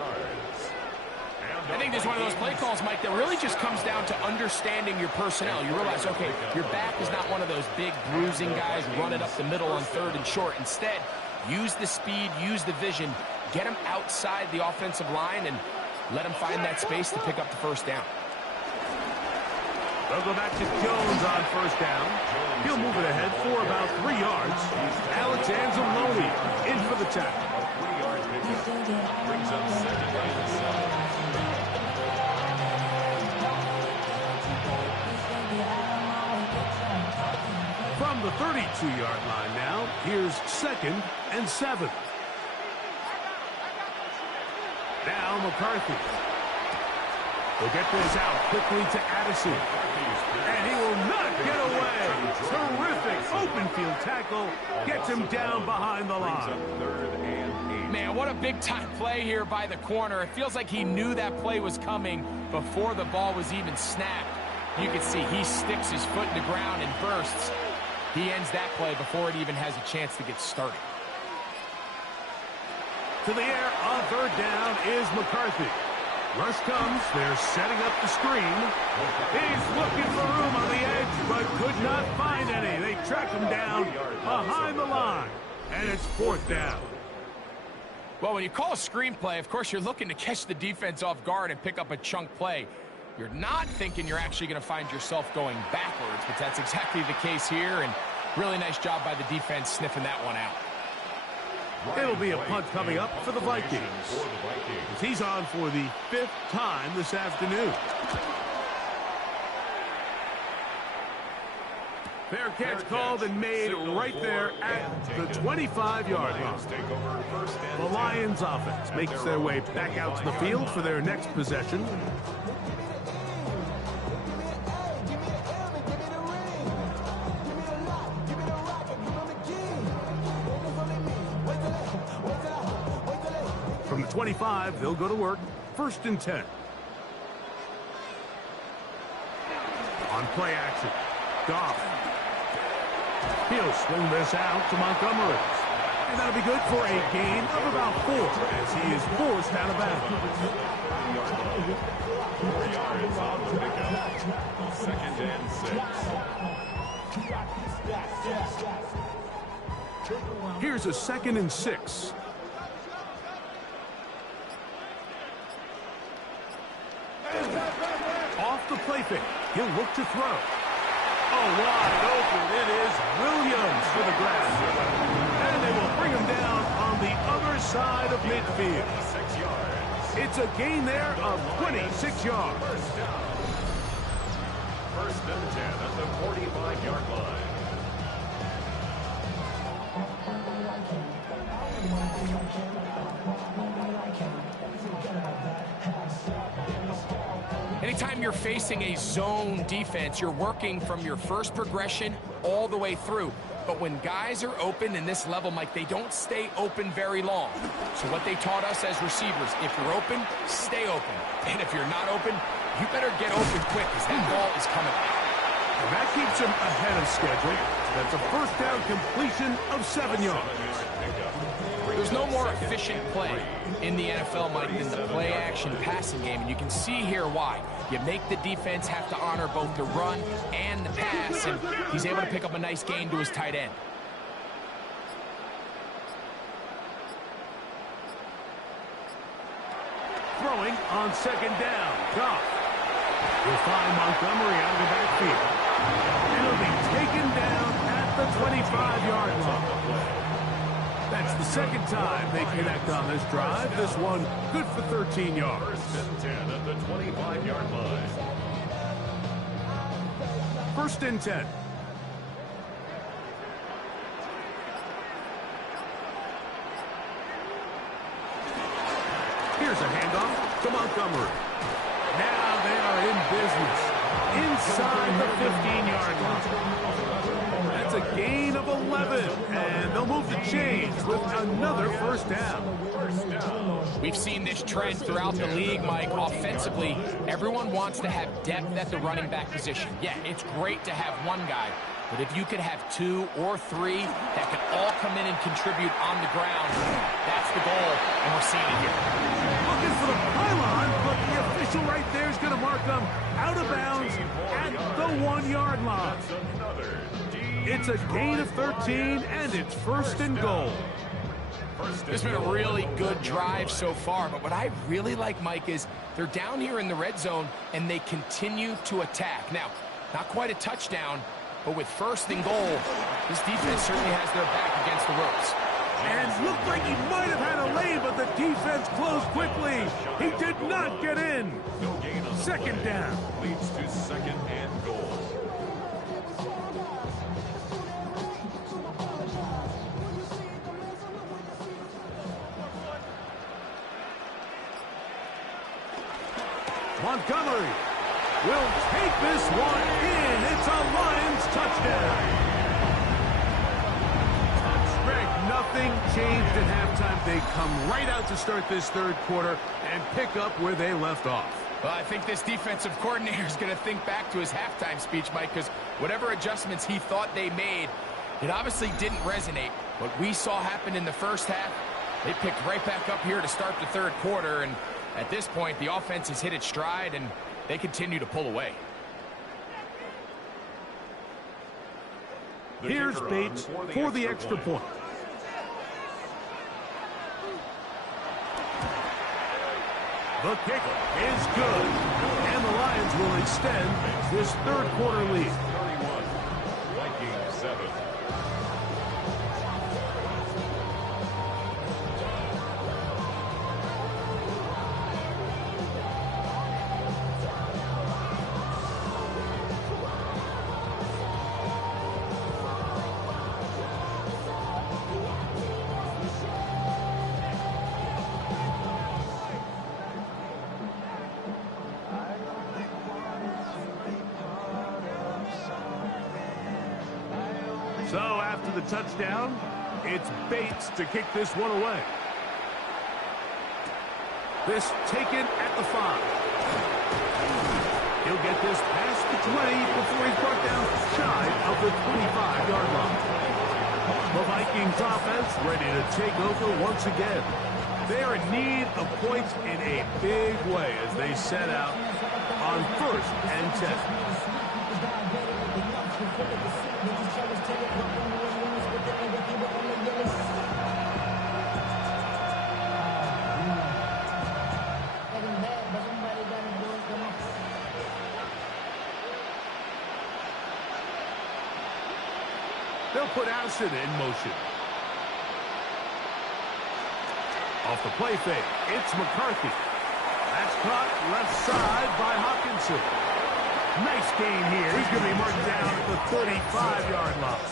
I think this is one of those play calls, Mike, that really just comes down to understanding your personnel. You realize, okay, your back is not one of those big bruising guys running up the middle on 3rd and short. Instead, use the speed, use the vision, get him outside the offensive line and let him find that space to pick up the first down. They'll go back to Jones on first down. He'll move it ahead for about 3 yards. Alex Anzalone in for the tackle. A 3-yard pickup brings up 2nd down and 7. From the 32-yard line now, here's 2nd and 7. Now McCarthy. He'll get this out quickly to Addison. And he will not get away. Terrific open field tackle. Gets him down behind the line. Man, what a big-time play here by the corner. It feels like he knew that play was coming before the ball was even snapped. You can see he sticks his foot in the ground and bursts. He ends that play before it even has a chance to get started. To the air on 3rd down is McCarthy. Rush comes. They're setting up the screen. He's looking for room on the edge, but could not find any. They track him down behind the line, and it's 4th down. Well, when you call a screen play, of course, you're looking to catch the defense off guard and pick up a chunk play. You're not thinking you're actually going to find yourself going backwards, but that's exactly the case here, and really nice job by the defense sniffing that one out. It'll be a punt coming up for the Vikings. He's on for the 5th time this afternoon. Fair catch called and made right there at the 25-yard line. The Lions offense makes their way back out to the field for their next possession. From the 25, they'll go to work. 1st and 10. On play action, Goff. He'll swing this out to Montgomery. And that'll be good for a gain of about 4 as he is forced out of bounds. 4 yards on the pickup. 2nd and 6. Here's a 2nd and 6. Off the play fake. He'll look to throw. Oh, wide open. It is Williams for the grab. And they will bring him down on the other side of midfield. 6 yards. It's a gain there of 26 yards. 1st and 10 at the 45-yard line. Anytime you're facing a zone defense, you're working from your first progression all the way through. But when guys are open in this level, Mike, they don't stay open very long. So what they taught us as receivers, if you're open, stay open. And if you're not open, you better get open quick because that ball is coming out. And that keeps him ahead of schedule. That's a 1st down completion of 7 yards. There's no more efficient play in the NFL, Mike, than the play-action passing game, and you can see here why. You make the defense have to honor both the run and the pass, and he's able to pick up a nice gain to his tight end. Throwing on 2nd down. Goff will find Montgomery out of the backfield. And he'll be taken down at the 25-yard line. That's the 2nd time they connect on this drive. This one good for 13 yards. 1st and 10 at the 25-yard line. 1st and 10. Here's a handoff to Montgomery. Now they are in business inside the 15-yard line. That's a gain of 11, and they'll move the chains with another 1st down. We've seen this trend throughout the league, Mike. Offensively, everyone wants to have depth at the running back position. Yeah, it's great to have one guy, but if you could have 2 or 3 that can all come in and contribute on the ground, that's the goal, and we're seeing it here. Looking for the pylon, but the official right there is going to mark them out of bounds at the 1-yard line. It's a gain of 13, and it's 1st and goal. It's been a really good drive so far, but what I really like, Mike, is they're down here in the red zone, and they continue to attack. Now, Not quite a touchdown, but with first and goal, this defense certainly has their back against the ropes. And looked like he might have had a lane, but the defense closed quickly. He did not get in. No gain on the Second play. down. Leads to second and goal. Montgomery will take this one in. It's a Lions touchdown. Greg, nothing changed at halftime. They come right out to start this third quarter and pick up where they left off. Well, I think this defensive coordinator is going to think back to his halftime speech, Mike, because whatever adjustments he thought they made, it obviously didn't resonate. What we saw happen in the first half, they picked right back up here to start the third quarter, and at this point, the offense has hit its stride, and they continue to pull away. Here's Bates for the extra point. The kick is good, and the Lions will extend this third quarter lead. 31, Vikings 7. So after the touchdown, it's Bates to kick this one away. This taken at the 5. He'll get this past the 20 before he's brought down shy of the 25-yard line. The Vikings offense ready to take over once again. They are in need of points in a big way as they set out on 1st and 10. They'll put Allison in motion. Off the play fake, it's McCarthy. That's caught left side by Hopkinson. Nice gain here. He's going to be marked down at the 35-yard line.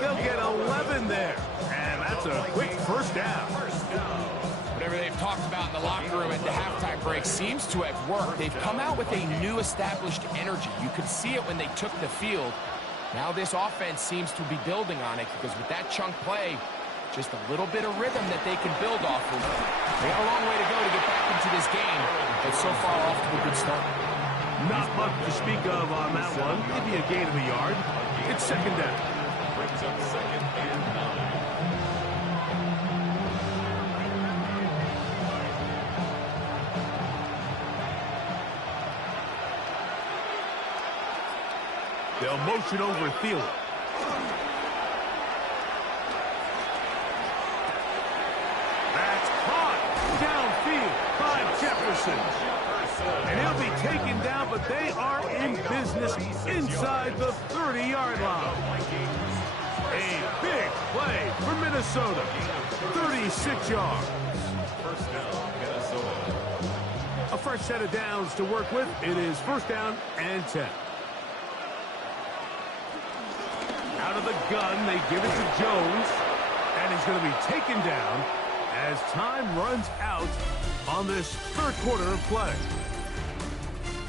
They'll get 11 there, and that's a quick first down. Whatever they've talked about in the locker room at the halftime break seems to have worked. They've come out with a new established energy. You could see it when they took the field. Now this offense seems to be building on it because with that chunk play, just a little bit of rhythm that they can build off of. They got a long way to go to get back into this game, but so far off to a good start. Not much to speak of on that one. Maybe a gain of a yard. It's second down. Brings up second and 9. They'll motion over Thielen. That's caught downfield by Jefferson. And he'll be taken down, but they are in business inside the 30-yard line. A big play for Minnesota. 36 yards. First down, Minnesota. A fresh set of downs to work with. It is first down and 10. Out of the gun, they give it to Jones. And he's going to be taken down as time runs out on this third quarter of play.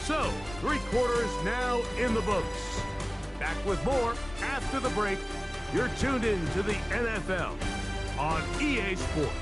So, 3 quarters now in the books. Back with more after the break. You're tuned in to the NFL on EA Sports.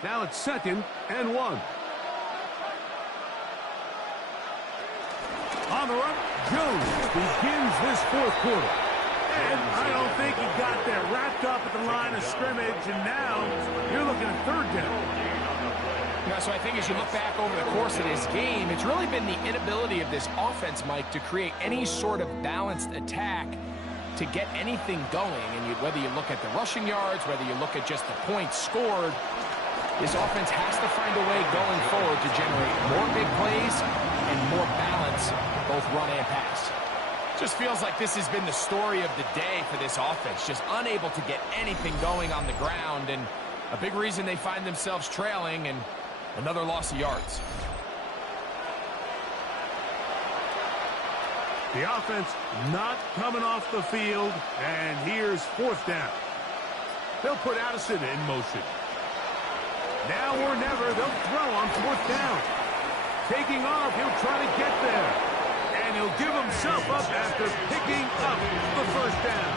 Now it's second and 1. On the run, Jones begins this fourth quarter. And I don't think he got there. Wrapped up at the line of scrimmage, and now you're looking at third down. Yeah, so I think as you look back over the course of this game, it's really been the inability of this offense, Mike, to create any sort of balanced attack to get anything going. And whether you look at the rushing yards, whether you look at just the points scored, this offense has to find a way going forward to generate more big plays and more balance, both run and pass. Just feels like this has been the story of the day for this offense, just unable to get anything going on the ground, and a big reason they find themselves trailing and another loss of yards. The offense not coming off the field, and here's fourth down. They'll put Addison in motion. Now or never, they'll throw on fourth down. Taking off, he'll try to get there. And he'll give himself up after picking up the first down.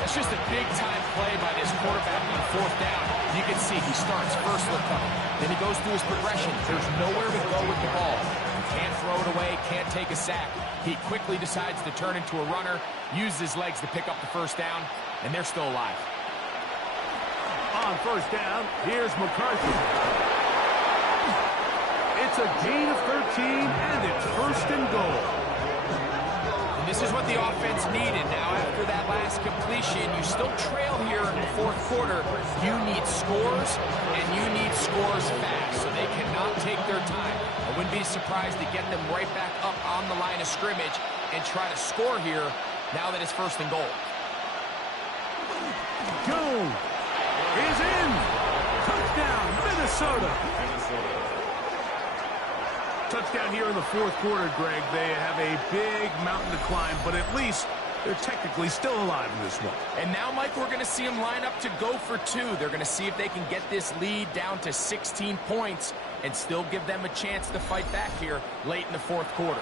That's just a big-time play by this quarterback on fourth down. You can see he starts first look cover. Then he goes through his progression. There's nowhere to go with the ball. He can't throw it away, can't take a sack. He quickly decides to turn into a runner, uses his legs to pick up the first down, and they're still alive. On first down, here's McCarthy. It's a gain of 13, and it's first and goal. And this is what the offense needed. Now, after that last completion, you still trail here in the fourth quarter. You need scores, and you need scores fast, so they cannot take their time. I wouldn't be surprised to get them right back up on the line of scrimmage and try to score here now that it's first and goal. Jones is in. Touchdown, Minnesota. Touchdown here in the fourth quarter, Greg. They have a big mountain to climb, but at least they're technically still alive in this one. And now, Mike, we're going to see them line up to go for two. They're going to see if they can get this lead down to 16 points and still give them a chance to fight back here late in the fourth quarter.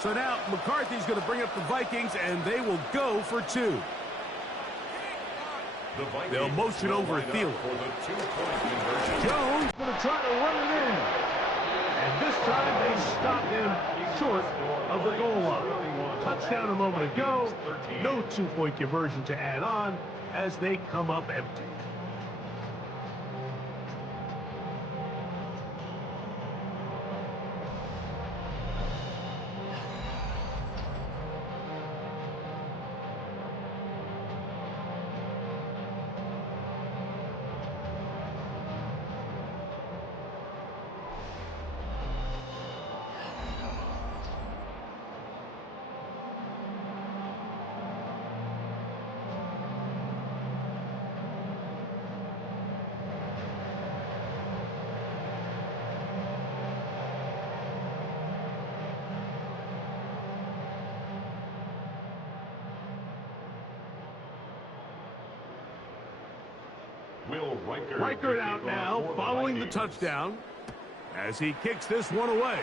So now McCarthy's going to bring up the Vikings, and they will go for two. They'll motion over Thielen. Jones going to try to run it in. And this time they stop him short of the goal line. Touchdown a moment ago. No two-point conversion to add on as they come up empty. Reichert out now, following the touchdown, as he kicks this one away.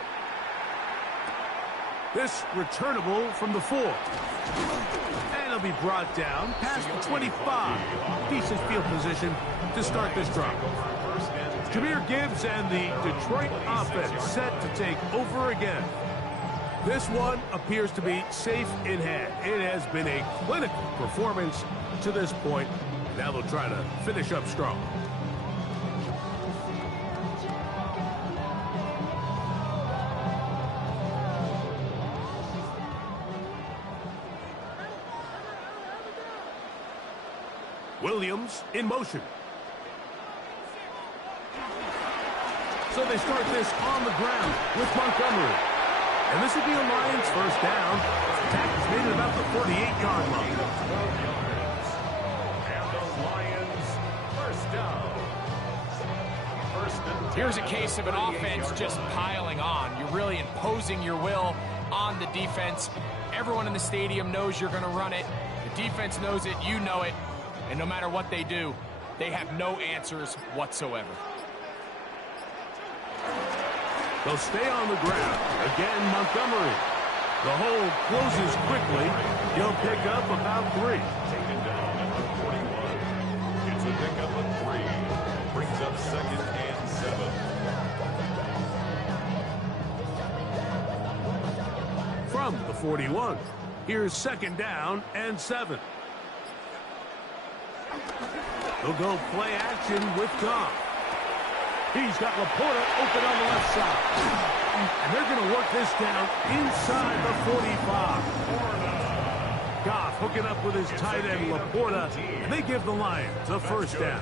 This returnable from the 4. And he'll be brought down past the 25. Decent field position to start this drive. Jahmyr Gibbs and the Detroit offense set to take over again. This one appears to be safe in hand. It has been a clinical performance to this point. Now they'll try to finish up strong. Williams in motion. So they start this on the ground with Montgomery. And this will be a Lions first down. Attack is made at about the 48-yard line. And the Lions first down. Here's a case of an offense just piling on. You're really imposing your will on the defense. Everyone in the stadium knows you're going to run it. The defense knows it, you know it. And no matter what they do, they have no answers whatsoever. They'll stay on the ground. Again, Montgomery. The hole closes quickly. He'll pick up about 3. Taken down from the 41. Here's second down and 7. They'll go play action with Goff. He's got Laporta open on the left side. And they're going to work this down inside the 45. Goff hooking up with his tight end Laporta, and they give the Lions a first down.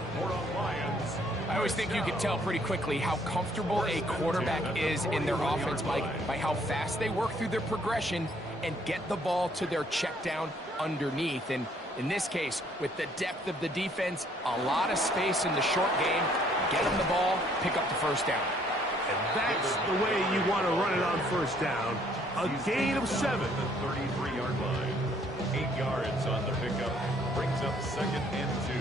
I always think you can tell pretty quickly how comfortable a quarterback is in their offense, Mike, by how fast they work through their progression and get the ball to their check down underneath. And in this case, with the depth of the defense, a lot of space in the short game, get them the ball, pick up the first down. And that's the way you want to run it on first down. A gain of 7. The 33-yard line. 8 yards on the pickup. Brings up second and 2.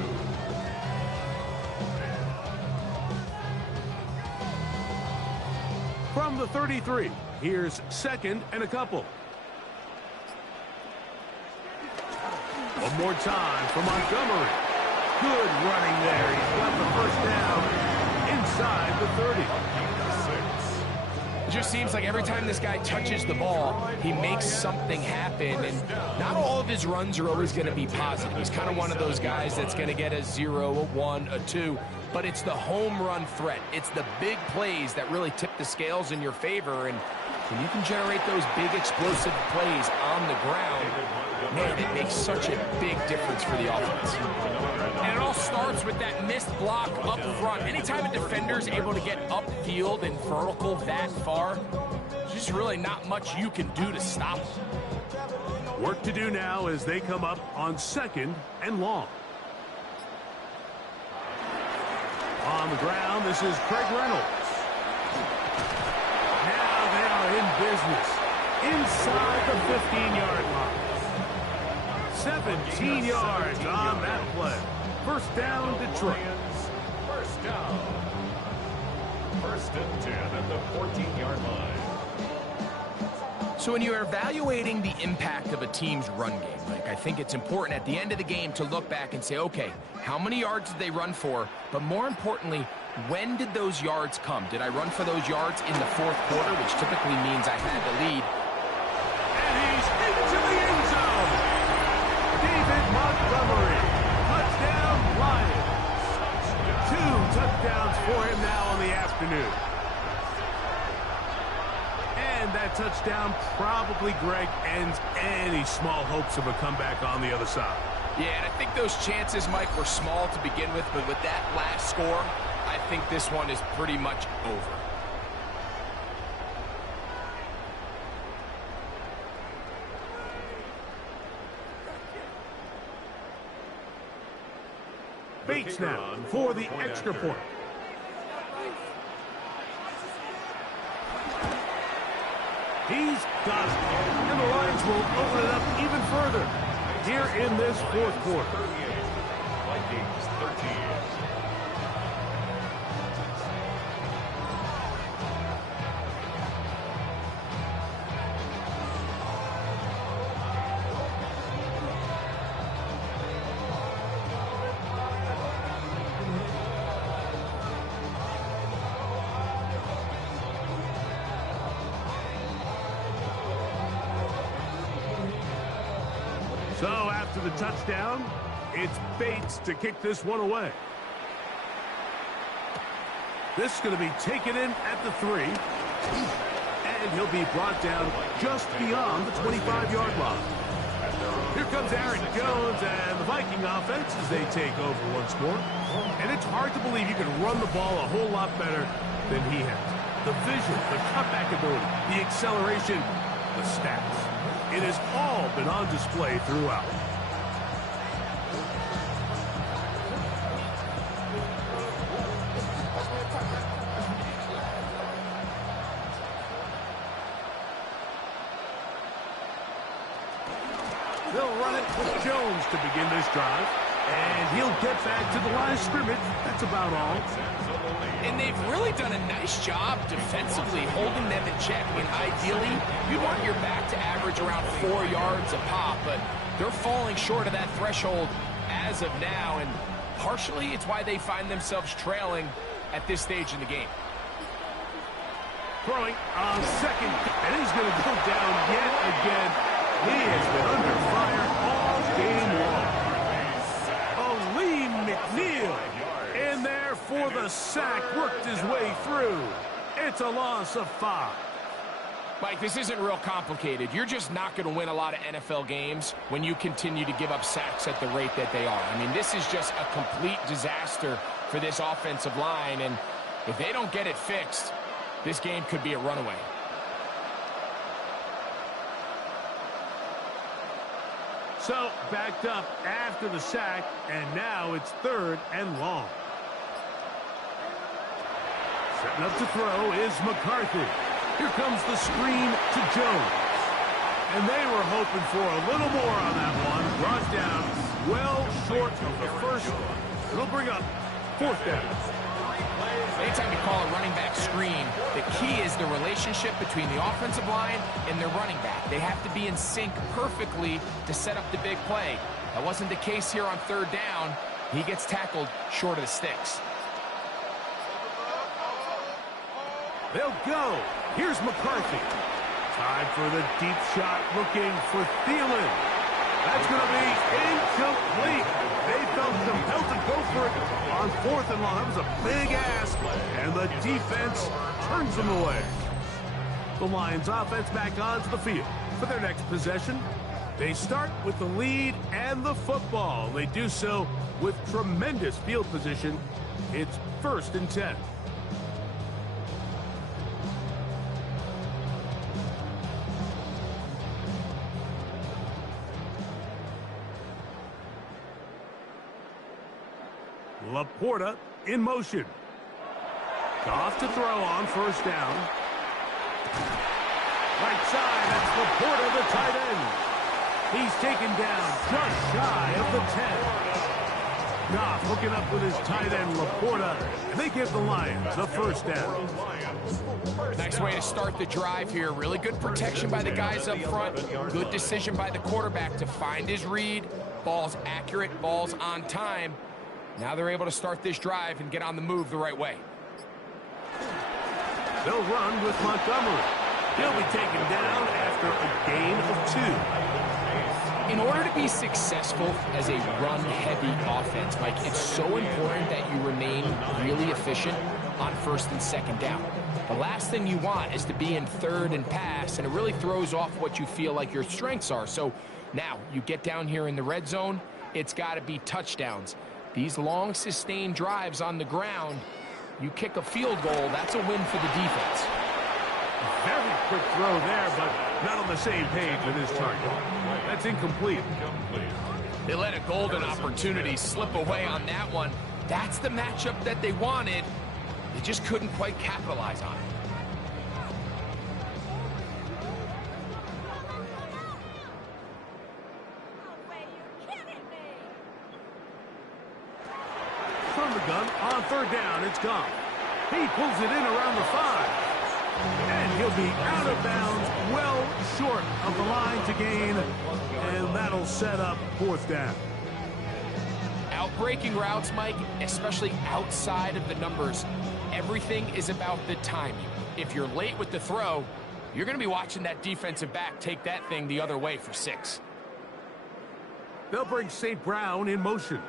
From the 33, here's second and a couple. One more time for Montgomery. Good running there. He's got the first down inside the 30. It just seems like every time this guy touches the ball, he makes something happen, and not all of his runs are always going to be positive. He's kind of one of those guys that's going to get a 0, a 1, a 2, but it's the home run threat. It's the big plays that really tip the scales in your favor, and when you can generate those big explosive plays on the ground, man, it makes such a big difference for the offense. And it all starts with that missed block up front. Anytime a defender's able to get upfield and vertical that far, there's just really not much you can do to stop them. Work to do now as they come up on second and long. On the ground, this is Craig Reynolds. Now they are in business inside the 15-yard line. 17 yards on that play. First down, Detroit. First down. First and 10 at the 14-yard line. So when you're evaluating the impact of a team's run game, Mike, I think it's important at the end of the game to look back and say, okay, how many yards did they run for? But more importantly, when did those yards come? Did I run for those yards in the fourth quarter, which typically means I had the lead? And he's into the end zone. David Montgomery. Touchdown, Lions. 2 touchdowns for him now on the afternoon. And that touchdown probably, Greg, ends any small hopes of a comeback on the other side. Yeah, and I think those chances, Mike, were small to begin with, but with that last score, I think this one is pretty much over. Bates now for the extra point. He's got it. And the Lions will open it up even further here in this fourth quarter. Vikings 13. So after the touchdown, it's Bates to kick this one away. This is going to be taken in at the 3. And he'll be brought down just beyond the 25-yard line. Here comes Aaron Jones and the Viking offense as they take over once more. And it's hard to believe you can run the ball a whole lot better than he has. The vision, the cutback ability, the acceleration, the stats. It has all been on display throughout. They'll run it with Jones to begin this drive. And he'll get back to the line of scrimmage. That's about all. And they've really done a nice job defensively holding them in check. I mean, ideally, you want your back to average around 4 yards a pop, but they're falling short of that threshold as of now, and partially it's why they find themselves trailing at this stage in the game. Throwing on second, and he's going to go down yet again. He has been under fire all game long. Lee McNeil in there for the sack, worked his way through. It's a loss of 5. Mike, this isn't real complicated. You're just not going to win a lot of NFL games when you continue to give up sacks at the rate that they are. I mean, this is just a complete disaster for this offensive line, and if they don't get it fixed, this game could be a runaway. So, backed up after the sack, and now it's 3rd and long. Setting up to throw is McCarthy. Here comes the screen to Jones. And they were hoping for a little more on that one. Brought down well short of the first. It'll bring up 4th down. Anytime you call a running back screen, the key is the relationship between the offensive line and their running back. They have to be in sync perfectly to set up the big play. That wasn't the case here on 3rd down. He gets tackled short of the sticks. They'll go. Here's McCarthy. Time for the deep shot, looking for Thielen. That's going to be incomplete. They felt compelled to go for it on 4th and long. That was a big ask, and the defense turns them away. The Lions offense back onto the field for their next possession. They start with the lead and the football. They do so with tremendous field position. It's 1st and 10. Laporta in motion. Goff to throw on 1st down. Right side, that's Laporta, the tight end. He's taken down just shy of the 10. Goff hooking up with his tight end, Laporta, and they give the Lions the 1st down. Nice way to start the drive here. Really good protection by the guys up front. Good decision by the quarterback to find his read. Ball's accurate, ball's on time. Now they're able to start this drive and get on the move the right way. They'll run with Montgomery. He'll be taken down after a gain of 2. In order to be successful as a run-heavy offense, Mike, it's so important that you remain really efficient on 1st and 2nd down. The last thing you want is to be in 3rd and pass, and it really throws off what you feel like your strengths are. So now you get down here in the red zone, it's got to be touchdowns. These long, sustained drives on the ground, you kick a field goal, that's a win for the defense. Very quick throw there, but not on the same page with his target. That's incomplete. They let a golden opportunity slip away on that one. That's the matchup that they wanted. They just couldn't quite capitalize on it. From the gun on 3rd down, it's gone. He pulls it in around the 5. And he'll be out of bounds, well short of the line to gain. And that'll set up 4th down. Out-breaking routes, Mike, especially outside of the numbers, everything is about the timing. If you're late with the throw, you're going to be watching that defensive back take that thing the other way for 6. They'll bring St. Brown in motion.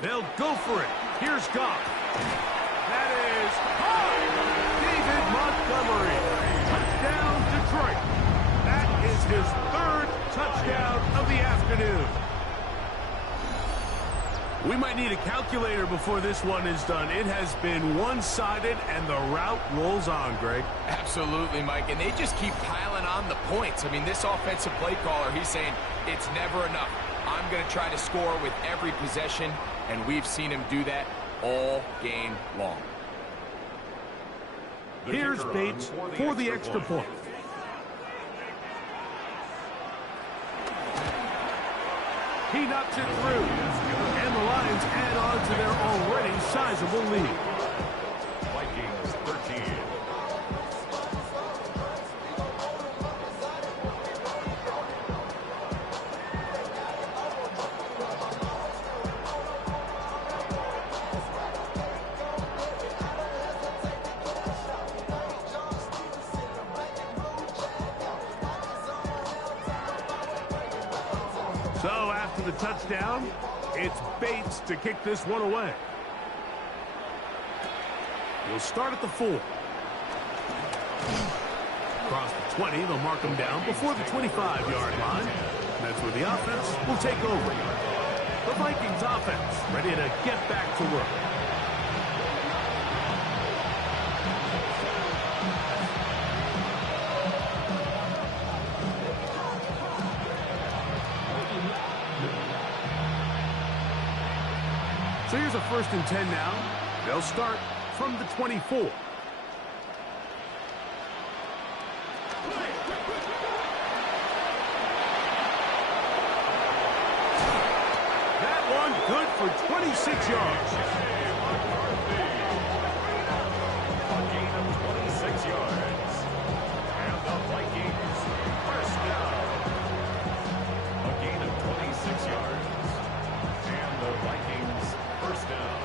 They'll go for it. Here's Goff. That is David Montgomery. Touchdown, Detroit. That is his 3rd touchdown of the afternoon. We might need a calculator before this one is done. It has been one-sided, and the route rolls on, Greg. Absolutely, Mike, and they just keep piling on the points. I mean, this offensive play caller, he's saying it's never enough. I'm going to try to score with every possession, and we've seen him do that all game long. Here's Bates for the extra point. He knocks it through, and the Lions add on to their already sizable lead. Vikings 13. So after the touchdown, it's Bates to kick this one away. He'll start at the 4. Across the 20, they'll mark him down before the 25-yard line. That's where the offense will take over. The Vikings offense ready to get back to work. So here's a 1st and 10 now. They'll start from the 24. That one good for 26 yards. A gain of 26 yards. And the Vikings first down. A gain of 26 yards. And the Vikings first down.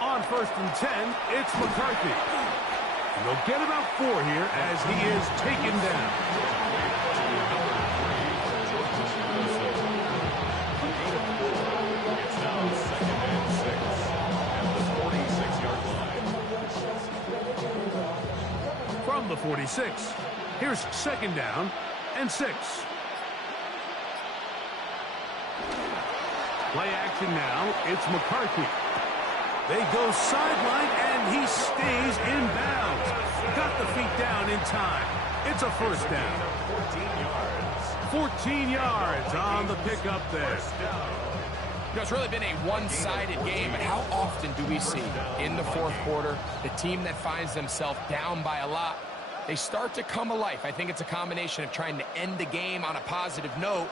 On 1st and 10, it's McCarthy. And they'll get about 4 here as he is taken down. It's now 2nd and 6 at the 46-yard line. From the 46, here's 2nd down and 6. Play action now, it's McCarthy. They go sideline, and he stays in bounds. Got the feet down in time. It's a 1st down. 14 yards on the pickup there. You know, it's really been a one-sided game, but how often do we see in the 4th quarter the team that finds themselves down by a lot, they start to come alive. I think it's a combination of trying to end the game on a positive note,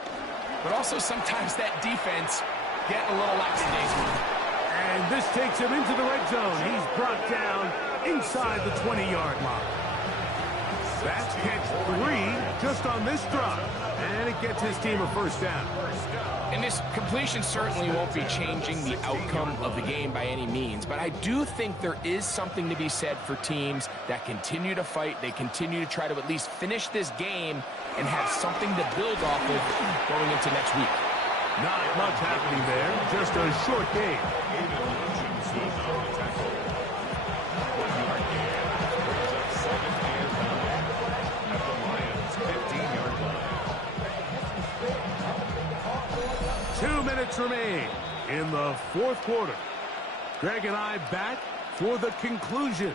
but also sometimes that defense getting a little lackadaisical. And this takes him into the red zone. He's brought down inside the 20-yard line. That's catch 3 just on this drive. And it gets his team a 1st down. And this completion certainly won't be changing the outcome of the game by any means, but I do think there is something to be said for teams that continue to fight. They continue to try to at least finish this game and have something to build off of going into next week. Not much happening there, just a short game. At the Lions' 15-yard line. 2 minutes remain in the 4th quarter. Greg and I back for the conclusion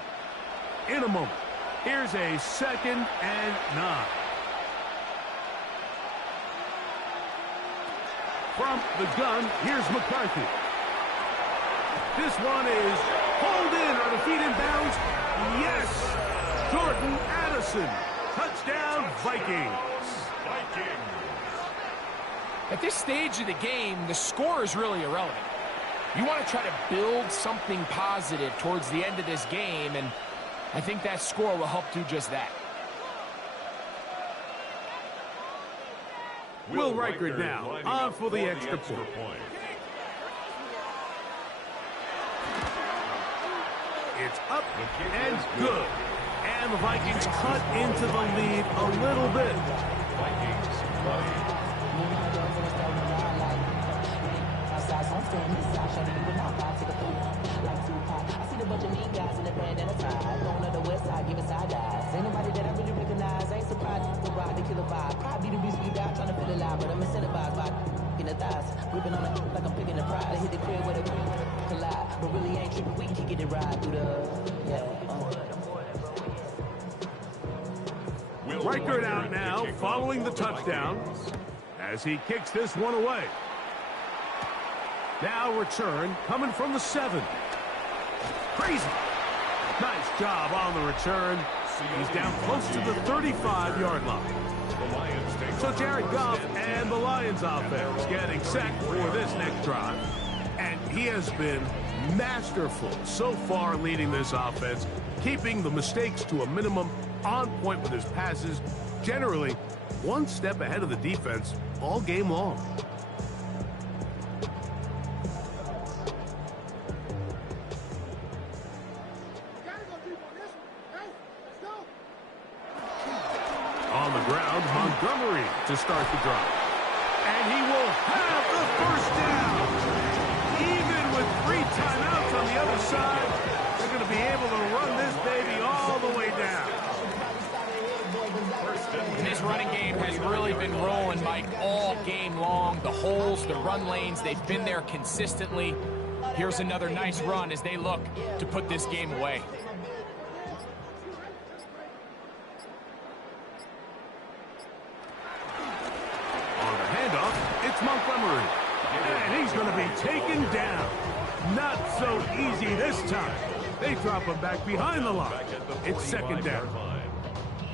in a moment. Here's a 2nd and 9. From the gun, here's McCarthy. This one is pulled in. Are the feet in bounds? Yes! Jordan Addison. Touchdown, Vikings. At this stage of the game, the score is really irrelevant. You want to try to build something positive towards the end of this game, and I think that score will help do just that. Will Reichert now on for the extra point. It's up and good. And the Vikings cut into the lead a little bit. Vikings play. Reichert out now following the touchdown as he kicks this one away. Now return coming from the 7. Crazy. Nice job on the return. He's down close to the 35-yard line. So Jared Goff and the Lions offense getting set for this next drive. And he has been masterful so far leading this offense, keeping the mistakes to a minimum, on point with his passes, generally one step ahead of the defense all game long. On the ground, Montgomery to start the drive. And he will have the first down. Even with 3 timeouts on the other side, they're going to be able to run this baby all the way down. And this running game has really been rolling, Mike, all game long. The holes, the run lanes, they've been there consistently. Here's another nice run as they look to put this game away. On the handoff, it's Montgomery. And he's going to be taken down. Not so easy this time. They drop him back behind the line. It's second down.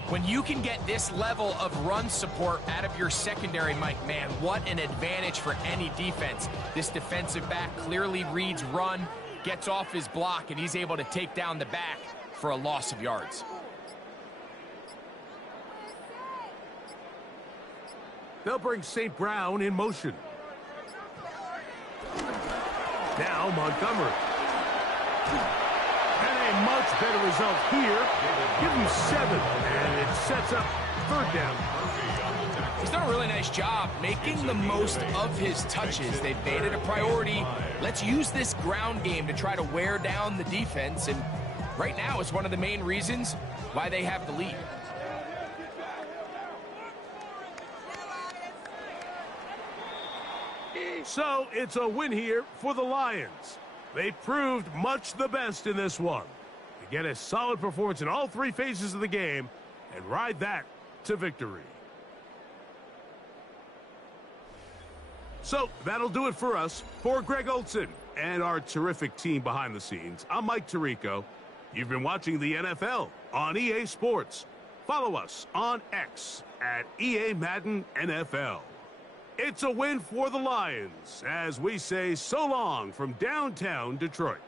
When you can get this level of run support out of your secondary, Mike, man, what an advantage for any defense. This defensive back clearly reads run, gets off his block, and he's able to take down the back for a loss of yards. They'll bring St. Brown in motion. Now Montgomery. And a much better result here. Give him 7, and it sets up third down. He's done a really nice job making the most of his touches. They've made it a priority. Let's use this ground game to try to wear down the defense, and right now it's one of the main reasons why they have the lead. So it's a win here for the Lions. They proved much the best in this one. They get a solid performance in all 3 phases of the game and ride that to victory. So that'll do it for us. For Greg Olson and our terrific team behind the scenes, I'm Mike Tirico. You've been watching the NFL on EA Sports. Follow us on X at EA Madden NFL. It's a win for the Lions as we say so long from downtown Detroit.